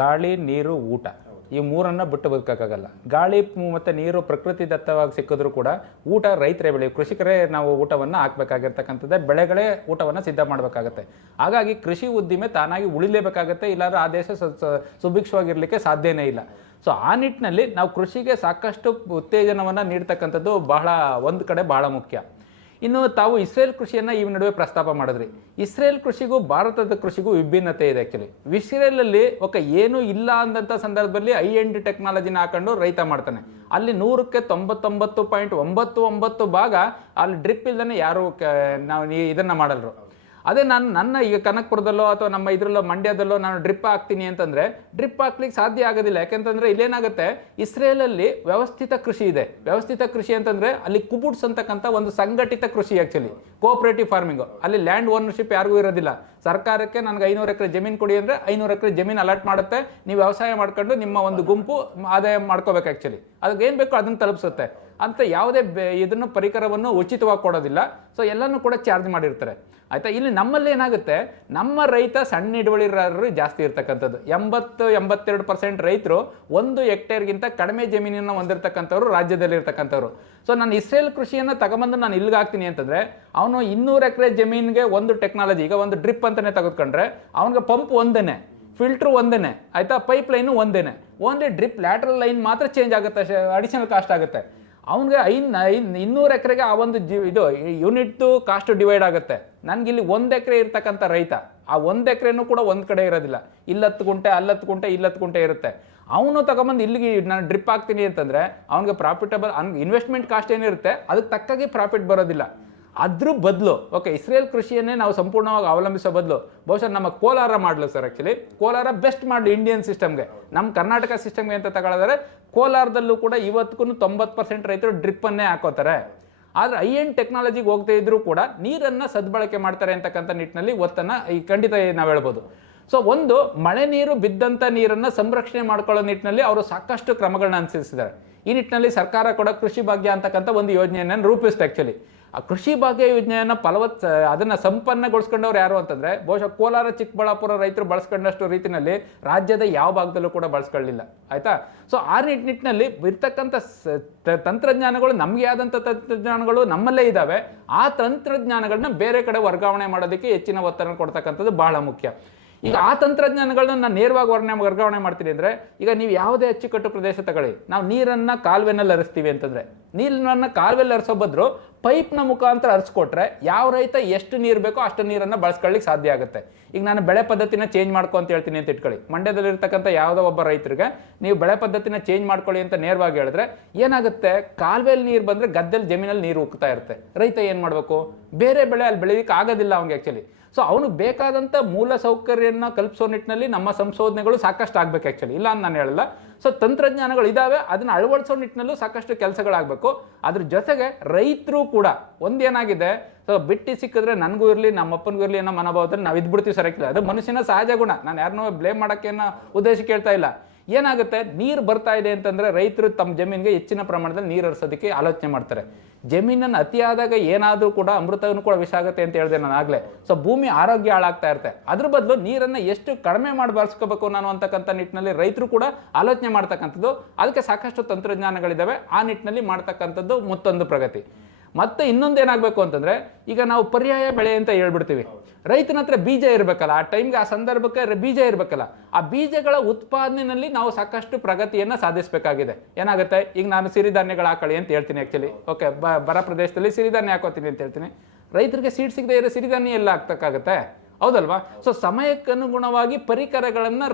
ಗಾಳಿ, ನೀರು, ಊಟ, ಈ ಮೂರನ್ನು ಬಿಟ್ಟು ಬದುಕೋಕ್ಕಾಗಲ್ಲ. ಗಾಳಿ ಮತ್ತು ನೀರು ಪ್ರಕೃತಿ ದತ್ತವಾಗಿ ಸಿಕ್ಕಿದ್ರು ಕೂಡ ಊಟ ರೈತರೇ ಬೆಳೆಯೋ, ಕೃಷಿಕರೇ ನಾವು ಊಟವನ್ನು ಹಾಕಬೇಕಾಗಿರ್ತಕ್ಕಂಥದ್ದೇ, ಬೆಳೆಗಳೇ ಊಟವನ್ನು ಸಿದ್ಧ ಮಾಡಬೇಕಾಗತ್ತೆ. ಹಾಗಾಗಿ ಕೃಷಿ ಉದ್ದಿಮೆ ತಾನಾಗಿ ಉಳಿಲೇಬೇಕಾಗತ್ತೆ, ಇಲ್ಲಾಂದ್ರೆ ಆ ದೇಶ ಸುಭಿಕ್ಷವಾಗಿರಲಿಕ್ಕೆ ಸಾಧ್ಯನೇ ಇಲ್ಲ. ಸೊ ಆ ನಿಟ್ಟಿನಲ್ಲಿ ನಾವು ಕೃಷಿಗೆ ಸಾಕಷ್ಟು ಉತ್ತೇಜನವನ್ನು ನೀಡ್ತಕ್ಕಂಥದ್ದು ಒಂದು ಕಡೆ ಬಹಳ ಮುಖ್ಯ. ಇನ್ನು ತಾವು ಇಸ್ರೇಲ್ ಕೃಷಿಯನ್ನು ಈ ನಡುವೆ ಪ್ರಸ್ತಾಪ ಮಾಡಿದ್ರಿ. ಇಸ್ರೇಲ್ ಕೃಷಿಗೂ ಭಾರತದ ಕೃಷಿಗೂ ವಿಭಿನ್ನತೆ ಇದೆ. ಆ್ಯಕ್ಚುಲಿ ಇಸ್ರೇಲಲ್ಲಿ ಏನೂ ಇಲ್ಲ ಅಂದಂಥ ಸಂದರ್ಭದಲ್ಲಿ IND ಟೆಕ್ನಾಲಜಿನ ಹಾಕೊಂಡು ರೈತ ಮಾಡ್ತಾನೆ. ಅಲ್ಲಿ 100ಕ್ಕೆ 99.99 ಭಾಗ ಅಲ್ಲಿ ಡ್ರಿಪ್ ಇಲ್ದೇ ಯಾರು ನಾವು ಇದನ್ನು ಮಾಡಲ್ರು. ಅದೇ ನನ್ನ ಈಗ ಕನಕಪುರದಲ್ಲೋ ಅಥವಾ ನಮ್ಮ ಇದರಲ್ಲೋ ಮಂಡ್ಯದಲ್ಲೋ ನಾನು ಡ್ರಿಪ್ ಹಾಕ್ತೀನಿ ಅಂತಂದರೆ ಡ್ರಿಪ್ ಹಾಕ್ಲಿಕ್ಕೆ ಸಾಧ್ಯ ಆಗೋದಿಲ್ಲ. ಯಾಕೆಂತಂದರೆ ಇಲ್ಲೇನಾಗುತ್ತೆ, ಇಸ್ರೇಲಲ್ಲಿ ವ್ಯವಸ್ಥಿತ ಕೃಷಿ ಇದೆ. ವ್ಯವಸ್ಥಿತ ಕೃಷಿ ಅಂತಂದರೆ ಅಲ್ಲಿ ಕುಬುಟ್ಸ್ ಅಂತಕ್ಕಂಥ ಒಂದು ಸಂಘಟಿತ ಕೃಷಿ, ಆ್ಯಕ್ಚುಲಿ ಕೋಆಪರೇಟಿವ್ ಫಾರ್ಮಿಂಗು. ಅಲ್ಲಿ ಲ್ಯಾಂಡ್ ಓನರ್ಶಿಪ್ ಯಾರಿಗೂ ಇರೋದಿಲ್ಲ. ಸರ್ಕಾರಕ್ಕೆ ನನಗೆ 500 ಎಕರೆ ಜಮೀನು ಕೊಡಿ ಅಂದರೆ 500 ಎಕರೆ ಜಮೀನು ಅಲಾಟ್ ಮಾಡುತ್ತೆ. ನೀವು ವ್ಯವಸಾಯ ಮಾಡ್ಕೊಂಡು ನಿಮ್ಮ ಒಂದು ಗುಂಪು ಆದಾಯ ಮಾಡ್ಕೋಬೇಕು. ಆ್ಯಕ್ಚುಲಿ ಅದಕ್ಕೆ ಏನು ಬೇಕೋ ಅದನ್ನು ತಲುಪಿಸುತ್ತೆ ಅಂತ ಯಾವುದೇ ಇದನ್ನು ಪರಿಕರವನ್ನು ಉಚಿತವಾಗಿ ಕೊಡೋದಿಲ್ಲ. ಸೊ ಎಲ್ಲನೂ ಕೂಡ ಚಾರ್ಜ್ ಮಾಡಿರ್ತಾರೆ. ಆಯಿತಾ, ಇಲ್ಲಿ ನಮ್ಮಲ್ಲಿ ಏನಾಗುತ್ತೆ, ನಮ್ಮ ರೈತ ಸಣ್ಣ ಹಿಡುವಳಿದಾರರು ಜಾಸ್ತಿ ಇರ್ತಕ್ಕಂಥದ್ದು. 80-82% ರೈತರು 1 ಹೆಕ್ಟೇರ್ಗಿಂತ ಕಡಿಮೆ ಜಮೀನನ್ನು ಹೊಂದಿರತಕ್ಕಂಥವ್ರು ರಾಜ್ಯದಲ್ಲಿ ಇರ್ತಕ್ಕಂಥವ್ರು. ಸೊ ನಾನು ಇಸ್ರೇಲ್ ಕೃಷಿಯನ್ನು ತಗೊಂಬಂದು ನಾನು ಇಲ್ಲಿಗೆ ಹಾಕ್ತೀನಿ ಅಂತಂದರೆ ಅವನು 200 ಎಕರೆ ಜಮೀನಿಗೆ ಒಂದು ಟೆಕ್ನಾಲಜಿ, ಈಗ ಒಂದು ಡ್ರಿಪ್ ಅಂತಲೇ ತೆಗೆದುಕೊಂಡ್ರೆ ಅವನಿಗೆ ಪಂಪ್ ಒಂದೇ, ಫಿಲ್ಟ್ರು ಒಂದೇ, ಆಯಿತಾ, ಪೈಪ್ ಲೈನು ಒಂದೇ. ಓನ್ಲಿ ಡ್ರಿಪ್ ಲ್ಯಾಟ್ರಲ್ ಲೈನ್ ಮಾತ್ರ ಚೇಂಜ್ ಆಗುತ್ತೆ, ಅಡಿಷನಲ್ ಕಾಸ್ಟ್ ಆಗುತ್ತೆ. ಅವನಿಗೆ 200 ಎಕರೆಗೆ ಆ ಒಂದು ಇದು ಯೂನಿಟ್ದು ಕಾಸ್ಟ್ ಡಿವೈಡ್ ಆಗುತ್ತೆ. ನನಗಿಲ್ಲಿ 1 ಎಕರೆ ಇರ್ತಕ್ಕಂಥ ರೈತ ಆ 1 ಎಕರೆನೂ ಕೂಡ ಒಂದು ಕಡೆ ಇರೋದಿಲ್ಲ. 10 ಗುಂಟೆ, 10 ಗುಂಟೆ, 10 ಗುಂಟೆ ಇರುತ್ತೆ. ಅವನು ತಗೊಂಬಂದು ಇಲ್ಲಿಗೆ ನಾನು ಡ್ರಿಪ್ ಹಾಕ್ತೀನಿ ಅಂತಂದರೆ ಅವನಿಗೆ ಪ್ರಾಫಿಟಬಲ್, ಇನ್ವೆಸ್ಟ್ಮೆಂಟ್ ಕಾಸ್ಟ್ ಏನಿರುತ್ತೆ ಅದಕ್ಕೆ ತಕ್ಕಾಗಿ ಪ್ರಾಫಿಟ್ ಬರೋದಿಲ್ಲ. ಅದ್ರ ಬದಲು ಇಸ್ರೇಲ್ ಕೃಷಿಯನ್ನೇ ನಾವು ಸಂಪೂರ್ಣವಾಗಿ ಅವಲಂಬಿಸೋ ಬದಲು ಬಹುಶಃ ನಮ್ಮ ಕೋಲಾರ ಮಾಡಲು ಸರ್. ಆ್ಯಕ್ಚುಲಿ ಕೋಲಾರ ಬೆಸ್ಟ್ ಮಾಡಲು ಇಂಡಿಯನ್ ಸಿಸ್ಟಮ್ಗೆ, ನಮ್ಮ ಕರ್ನಾಟಕ ಸಿಸ್ಟಮ್ಗೆ ಅಂತ ತಗೊಳ್ಳೋದಾದ್ರೆ ಕೋಲಾರದಲ್ಲೂ ಕೂಡ ಇವತ್ತಿಗೂ 90% ರೈತರು ಡ್ರಿಪ್ಪನ್ನೇ ಹಾಕೋತಾರೆ. ಆದರೆ IND ಟೆಕ್ನಾಲಜಿಗೆ ಹೋಗ್ತಾ ಇದ್ರೂ ಕೂಡ ನೀರನ್ನು ಸದ್ಬಳಕೆ ಮಾಡ್ತಾರೆ ಅಂತಕ್ಕಂಥ ನಿಟ್ಟಿನಲ್ಲಿ ಒತ್ತನ್ನು ಈ ಖಂಡಿತ ನಾವು ಹೇಳ್ಬೋದು. ಸೊ ಒಂದು ಮಳೆ ನೀರು ಬಿದ್ದಂಥ ನೀರನ್ನು ಸಂರಕ್ಷಣೆ ಮಾಡ್ಕೊಳ್ಳೋ ನಿಟ್ಟಿನಲ್ಲಿ ಅವರು ಸಾಕಷ್ಟು ಕ್ರಮಗಳನ್ನ ಅನುಸರಿಸಿದ್ದಾರೆ. ಈ ನಿಟ್ಟಿನಲ್ಲಿ ಸರ್ಕಾರ ಕೂಡ ಕೃಷಿ ಭಾಗ್ಯ ಅಂತಕ್ಕಂಥ ಒಂದು ಯೋಜನೆಯನ್ನು ರೂಪಿಸಿದೆ. ಆ್ಯಕ್ಚುಲಿ ಆ ಕೃಷಿ ಭಾಗ್ಯ ಯೋಜನೆಯನ್ನು ಅದನ್ನು ಸಂಪನ್ನಗೊಳಿಸ್ಕೊಂಡವ್ರು ಯಾರು ಅಂತಂದರೆ ಬಹುಶಃ ಕೋಲಾರ, ಚಿಕ್ಕಬಳ್ಳಾಪುರ ರೈತರು ಬಳಸ್ಕೊಂಡಷ್ಟು ರೀತಿಯಲ್ಲಿ ರಾಜ್ಯದ ಯಾವ ಭಾಗದಲ್ಲೂ ಕೂಡ ಬಳಸ್ಕೊಳ್ಳಿಲ್ಲ. ಆಯಿತಾ, ಸೊ ಆ ನಿಟ್ಟಿನಲ್ಲಿ ಇರ್ತಕ್ಕಂಥ ತಂತ್ರಜ್ಞಾನಗಳು, ನಮಗೆ ಆದಂಥ ತಂತ್ರಜ್ಞಾನಗಳು ನಮ್ಮಲ್ಲೇ ಇದ್ದಾವೆ. ಆ ತಂತ್ರಜ್ಞಾನಗಳನ್ನ ಬೇರೆ ಕಡೆ ವರ್ಗಾವಣೆ ಮಾಡೋದಕ್ಕೆ ಹೆಚ್ಚಿನ ಒತ್ತನ್ನು ಕೊಡ್ತಕ್ಕಂಥದ್ದು ಬಹಳ ಮುಖ್ಯ. ಈಗ ಆ ತಂತ್ರಜ್ಞಾನಗಳನ್ನ ನಾನು ನೇರವಾಗಿ ವರ್ಗಾವಣೆ ಮಾಡ್ತೀನಿ ಅಂದರೆ, ಈಗ ನೀವು ಯಾವುದೇ ಅಚ್ಚುಕಟ್ಟು ಪ್ರದೇಶ ತಗೊಳ್ಳಿ, ನಾವು ನೀರನ್ನು ಕಾಲುವೆನಲ್ಲಿ ಹರಿಸ್ತೀವಿ ಅಂತಂದರೆ ನೀರನ್ನು ಕಾಲುವೆಲ್ಲಿ ಹರಿಸೋ ಬದಲು ಪೈಪ್ನ ಮುಖಾಂತರ ಹರಿಸ್ಕೊಟ್ರೆ ಯಾವ ರೈತ ಎಷ್ಟು ನೀರು ಬೇಕೋ ಅಷ್ಟು ನೀರನ್ನು ಬಳಸ್ಕೊಳ್ಳಿಕ್ಕೆ ಸಾಧ್ಯ ಆಗುತ್ತೆ. ಈಗ ನಾನು ಬೆಳೆ ಪದ್ಧತಿನ ಚೇಂಜ್ ಮಾಡ್ಕೊ ಅಂತ ಹೇಳ್ತೀನಿ ಅಂತ ಇಟ್ಕೊಳ್ಳಿ. ಮಂಡ್ಯದಲ್ಲಿರ್ತಕ್ಕಂಥ ಯಾವುದೋ ಒಬ್ಬ ರೈತರಿಗೆ ನೀವು ಬೆಳೆ ಪದ್ಧತಿನ ಚೇಂಜ್ ಮಾಡ್ಕೊಳ್ಳಿ ಅಂತ ನೇರವಾಗಿ ಹೇಳಿದ್ರೆ ಏನಾಗುತ್ತೆ, ಕಾಲುವೆಯಲ್ಲಿ ನೀರು ಬಂದರೆ ಗದ್ದೆಯಲ್ಲಿ ಜಮೀನಲ್ಲಿ ನೀರು ಉಕ್ತಾ ಇರುತ್ತೆ. ರೈತ ಏನು ಮಾಡಬೇಕು, ಬೇರೆ ಬೆಳೆ ಅಲ್ಲಿ ಬೆಳೆಯೋಕ್ಕೆ ಆಗೋದಿಲ್ಲ ಅವ್ನಿಗೆ ಆ್ಯಕ್ಚುಲಿ. ಸೊ ಅವನಿಗೆ ಬೇಕಾದಂಥ ಮೂಲ ಸೌಕರ್ಯನ ಕಲ್ಪಿಸೋ ನಿಟ್ಟಿನಲ್ಲಿ ನಮ್ಮ ಸಂಶೋಧನೆಗಳು ಸಾಕಷ್ಟು ಆಗಬೇಕು ಆ್ಯಕ್ಚುಲಿ, ಇಲ್ಲ ಅಂತ ನಾನು ಹೇಳಲ್ಲ. ಸೊ ತಂತ್ರಜ್ಞಾನಗಳು ಇದ್ದಾವೆ, ಅದನ್ನು ಅಳವಡಿಸೋ ನಿಟ್ಟಿನಲ್ಲೂ ಸಾಕಷ್ಟು ಕೆಲಸಗಳಾಗಬೇಕು. ಅದ್ರ ಜೊತೆಗೆ ರೈತರು ಕೂಡ ಒಂದೇನಾಗಿದೆ, ಸೊ ಬಿಟ್ಟು ಸಿಕ್ಕಿದ್ರೆ ನನಗೂ ಇರಲಿ ನಮ್ಮಪ್ಪನಿಗೂ ಇರಲಿ ಅನ್ನೋ ಮನೋಭಾವದಲ್ಲಿ ನಾವು ಇದ್ಬಿಡ್ತೀವಿ ಸರ್. ಅದು ಮನುಷ್ಯನ ಸಹಜ ಗುಣ, ನಾನು ಯಾರನ್ನೂ ಬ್ಲೇಮ್ ಮಾಡೋಕ್ಕೇನೋ ಉದ್ದೇಶ ಕೇಳ್ತಾ ಇಲ್ಲ. ಏನಾಗುತ್ತೆ, ನೀರು ಬರ್ತಾ ಇದೆ ಅಂತಂದರೆ ರೈತರು ತಮ್ಮ ಜಮೀನಿಗೆ ಹೆಚ್ಚಿನ ಪ್ರಮಾಣದಲ್ಲಿ ನೀರು ಹರಿಸೋದಕ್ಕೆ ಆಲೋಚನೆ ಮಾಡ್ತಾರೆ. ಜಮೀನನ್ನು ಅತಿಯಾದಾಗ ಏನಾದರೂ ಕೂಡ ಅಮೃತವನ್ನು ಕೂಡ ವಿಷ ಆಗುತ್ತೆ ಅಂತ ಹೇಳಿದೆ ನಾನು ಆಗಲೇ. ಸೊ ಭೂಮಿ ಆರೋಗ್ಯ ಹಾಳಾಗ್ತಾ ಇರುತ್ತೆ. ಅದ್ರ ಬದಲು ನೀರನ್ನು ಎಷ್ಟು ಕಡಿಮೆ ಮಾಡಿ ಬಳಸ್ಕೋಬೇಕು ನಾನು ಅಂತಕ್ಕಂಥ ನಿಟ್ಟಿನಲ್ಲಿ ರೈತರು ಕೂಡ ಆಲೋಚನೆ ಮಾಡ್ತಕ್ಕಂಥದ್ದು. ಅದಕ್ಕೆ ಸಾಕಷ್ಟು ತಂತ್ರಜ್ಞಾನಗಳಿದ್ದಾವೆ. ಆ ನಿಟ್ಟಿನಲ್ಲಿ ಮಾಡ್ತಕ್ಕಂಥದ್ದು ಮತ್ತೊಂದು ಪ್ರಗತಿ. ಮತ್ತೆ ಇನ್ನೊಂದು ಏನಾಗಬೇಕು ಅಂತಂದರೆ, ಈಗ ನಾವು ಪರ್ಯಾಯ ಬೆಳೆ ಅಂತ ಹೇಳ್ಬಿಡ್ತೀವಿ. ರೈತನ ಹತ್ರ ಬೀಜ ಇರಬೇಕಲ್ಲ, ಆ ಟೈಮ್ಗೆ ಆ ಸಂದರ್ಭಕ್ಕೆ ಬೀಜ ಇರಬೇಕಲ್ಲ. ಆ ಬೀಜಗಳ ಉತ್ಪಾದನೆಯಲ್ಲಿ ನಾವು ಸಾಕಷ್ಟು ಪ್ರಗತಿಯನ್ನು ಸಾಧಿಸಬೇಕಾಗಿದೆ. ಏನಾಗುತ್ತೆ, ಈಗ ನಾನು ಸಿರಿಧಾನ್ಯಗಳು ಹಾಕೊಳ್ಳಿ ಅಂತ ಹೇಳ್ತೀನಿ ಆ್ಯಕ್ಚುಲಿ. ಬರ ಪ್ರದೇಶದಲ್ಲಿ ಸಿರಿಧಾನ್ಯ ಹಾಕೋತೀನಿ ಅಂತ ಹೇಳ್ತೀನಿ. ರೈತರಿಗೆ ಸೀಡ್ ಸಿಗದೆ ಇರೋ ಸಿರಿಧಾನ್ಯ ಎಲ್ಲ ಹಾಕ್ತಕ್ಕಾಗುತ್ತೆ. ಹೌದಲ್ವಾ? ಸೊ ಸಮಯಕ್ಕನುಗುಣವಾಗಿ ಪರಿಕರಗಳನ್ನು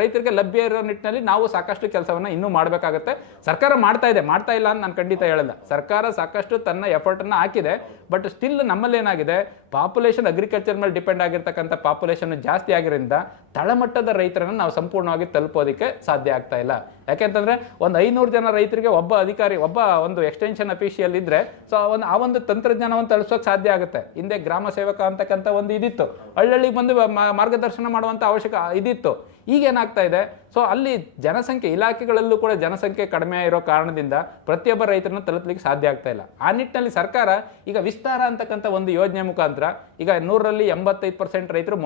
ರೈತರಿಗೆ ಲಭ್ಯ ಇರೋ ನಿಟ್ಟಿನಲ್ಲಿ ನಾವು ಸಾಕಷ್ಟು ಕೆಲಸವನ್ನು ಇನ್ನೂ ಮಾಡಬೇಕಾಗತ್ತೆ. ಸರ್ಕಾರ ಮಾಡ್ತಾ ಇಲ್ಲ ಅಂತ ನಾನು ಖಂಡಿತ ಹೇಳಲ್ಲ. ಸರ್ಕಾರ ಸಾಕಷ್ಟು ತನ್ನ ಎಫರ್ಟನ್ನು ಹಾಕಿದೆ. ಬಟ್ ಸ್ಟಿಲ್ ನಮ್ಮಲ್ಲಿ ಏನಾಗಿದೆ, ಪಾಪ್ಯುಲೇಷನ್ ಅಗ್ರಿಕಲ್ಚರ್ ಮೇಲೆ ಡಿಪೆಂಡ್ ಆಗಿರ್ತಕ್ಕಂಥ ಪಾಪ್ಯುಲೇಷನ್ ಜಾಸ್ತಿ ಆಗಿರೋದ್ರಿಂದ ತಳಮಟ್ಟದ ರೈತರನ್ನು ನಾವು ಸಂಪೂರ್ಣವಾಗಿ ತಲುಪೋದಕ್ಕೆ ಸಾಧ್ಯ ಆಗ್ತಾ ಇಲ್ಲ. ಯಾಕೆಂತಂದ್ರೆ ಒಂದು 500 ಜನ ರೈತರಿಗೆ ಒಬ್ಬ ಅಧಿಕಾರಿ, ಒಂದು ಎಕ್ಸ್ಟೆನ್ಷನ್ ಅಫಿಷಿಯಲ್ ಇದ್ರೆ ಸೊ ಆ ಒಂದು ತಂತ್ರಜ್ಞಾನವನ್ನು ತಲುಪಿಸೋಕೆ ಸಾಧ್ಯ ಆಗುತ್ತೆ. ಹಿಂದೆ ಗ್ರಾಮ ಸೇವಕ ಅಂತಕ್ಕಂಥ ಒಂದು ಇದಿತ್ತು, ಹಳ್ಳಿಗೆ ಬಂದು ಮಾರ್ಗದರ್ಶನ ಮಾಡುವಂಥ ಅವಶ್ಯಕ ಇದಿತ್ತು. ಈಗೇನಾಗ್ತಾ ಇದೆ, ಸೊ ಅಲ್ಲಿ ಜನಸಂಖ್ಯೆ ಇಲಾಖೆಗಳಲ್ಲೂ ಕೂಡ ಜನಸಂಖ್ಯೆ ಕಡಿಮೆ ಇರೋ ಕಾರಣದಿಂದ ಪ್ರತಿಯೊಬ್ಬ ರೈತರನ್ನು ತಲುಪಲಿಕ್ಕೆ ಸಾಧ್ಯ ಆಗ್ತಾ ಇಲ್ಲ. ಆ ನಿಟ್ಟಿನಲ್ಲಿ ಸರ್ಕಾರ ಈಗ ವಿಸ್ತಾರ ಅಂತಕ್ಕಂಥ ಒಂದು ಯೋಜನೆ ಮುಖಾಂತರ ಈಗ 100ರಲ್ಲಿ 85% ರೈತರು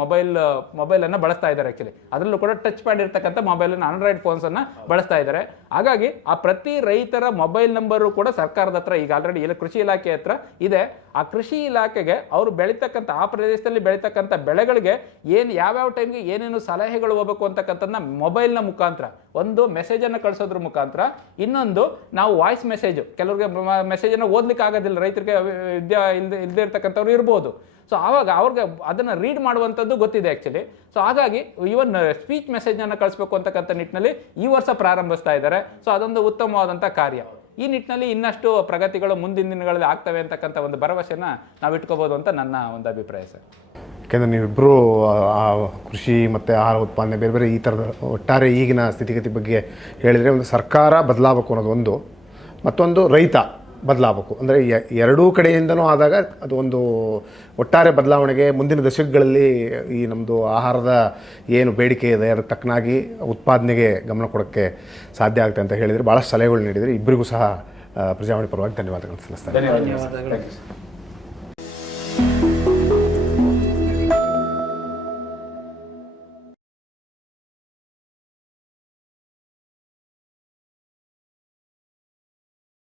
ಮೊಬೈಲನ್ನು ಬಳಸ್ತಾ ಇದ್ದಾರೆ. ಆ್ಯಕ್ಚುಲಿ ಅದರಲ್ಲೂ ಕೂಡ ಟಚ್ ಪ್ಯಾಡ್ ಇರ್ತಕ್ಕಂಥ ಮೊಬೈಲನ್ನು, ಆಂಡ್ರಾಯ್ಡ್ ಫೋನ್ಸನ್ನು ಬಳಸ್ತಾ ಇದ್ದಾರೆ. ಹಾಗಾಗಿ ಆ ಪ್ರತಿ ರೈತರ ಮೊಬೈಲ್ ನಂಬರು ಕೂಡ ಸರ್ಕಾರದ ಹತ್ರ ಈಗ ಆಲ್ರೆಡಿ ಕೃಷಿ ಇಲಾಖೆ ಹತ್ರ ಇದೆ. ಆ ಕೃಷಿ ಇಲಾಖೆಗೆ ಅವರು ಬೆಳೀತಕ್ಕಂಥ ಆ ಪ್ರದೇಶದಲ್ಲಿ ಬೆಳೀತಕ್ಕಂಥ ಬೆಳೆಗಳಿಗೆ ಯಾವ್ಯಾವ ಟೈಮ್ಗೆ ಏನೇನು ಸಲಹೆಗಳು ಹೋಗಬೇಕು ಅಂತಕ್ಕಂಥದ್ದನ್ನ ಮೊಬೈಲ್ನ ಮುಖಾಂತರ ಒಂದು ಮೆಸೇಜನ್ನು ಕಳಿಸೋದ್ರ ಮುಖಾಂತರ, ಇನ್ನೊಂದು ನಾವು ವಾಯ್ಸ್ ಮೆಸೇಜ್, ಕೆಲವ್ರಿಗೆ ಮೆಸೇಜನ್ನು ಓದ್ಲಿಕ್ಕೆ ಆಗೋದಿಲ್ಲ, ರೈತರಿಗೆ ಇಲ್ಲದೆ ಇರ್ತಕ್ಕಂಥವ್ರು ಇರ್ಬೋದು. ಸೊ ಆವಾಗ ಅವ್ರಿಗೆ ಅದನ್ನು ರೀಡ್ ಮಾಡುವಂಥದ್ದು ಗೊತ್ತಿದೆ ಆ್ಯಕ್ಚುಲಿ. ಸೊ ಹಾಗಾಗಿ ಈವನ್ ಸ್ಪೀಚ್ ಮೆಸೇಜನ್ನು ಕಳಿಸ್ಬೇಕು ಅಂತಕ್ಕಂಥ ನಿಟ್ಟಿನಲ್ಲಿ ಈ ವರ್ಷ ಪ್ರಾರಂಭಿಸ್ತಾ ಇದ್ದಾರೆ. ಸೊ ಅದೊಂದು ಉತ್ತಮವಾದಂಥ ಕಾರ್ಯ. ಈ ನಿಟ್ಟಿನಲ್ಲಿ ಇನ್ನಷ್ಟು ಪ್ರಗತಿಗಳು ಮುಂದಿನ ದಿನಗಳಲ್ಲಿ ಆಗ್ತವೆ ಅಂತಕ್ಕಂಥ ಒಂದು ಭರವಸೆನ ನಾವು ಇಟ್ಕೋಬೋದು ಅಂತ ನನ್ನ ಒಂದು ಅಭಿಪ್ರಾಯ ಸರ್. ಯಾಕೆಂದರೆ ನೀವಿಬ್ಬರು ಕೃಷಿ ಮತ್ತು ಆಹಾರ ಉತ್ಪಾದನೆ ಬೇರೆ ಬೇರೆ ಈ ಥರದ ಒಟ್ಟಾರೆ ಈಗಿನ ಸ್ಥಿತಿಗತಿ ಬಗ್ಗೆ ಹೇಳಿದರೆ, ಒಂದು ಸರ್ಕಾರ ಬದಲಾಗಬೇಕು ಅನ್ನೋದು ಒಂದು, ಮತ್ತೊಂದು ರೈತ ಬದಲಾಗಬೇಕು. ಅಂದರೆ ಎರಡೂ ಕಡೆಯಿಂದನೂ ಆದಾಗ ಅದು ಒಂದು ಒಟ್ಟಾರೆ ಬದಲಾವಣೆಗೆ ಮುಂದಿನ ದಶಕಗಳಲ್ಲಿ ಈ ನಮ್ಮದು ಆಹಾರದ ಏನು ಬೇಡಿಕೆ ಇದೆ ಅದಕ್ಕೆ ತಕ್ಕನಾಗಿ ಉತ್ಪಾದನೆಗೆ ಗಮನ ಕೊಡೋಕ್ಕೆ ಸಾಧ್ಯ ಆಗುತ್ತೆ ಅಂತ ಹೇಳಿದರೆ ಭಾಳಷ್ಟು ಸಲಹೆಗಳು ನೀಡಿದರೆ ಇಬ್ಬರಿಗೂ ಸಹ ಪ್ರಜಾವಾಣಿ ಪರವಾಗಿ ಧನ್ಯವಾದಗಳು ಸಲ್ಲಿಸ್ತಾರೆ. ಧನ್ಯವಾದಗಳು.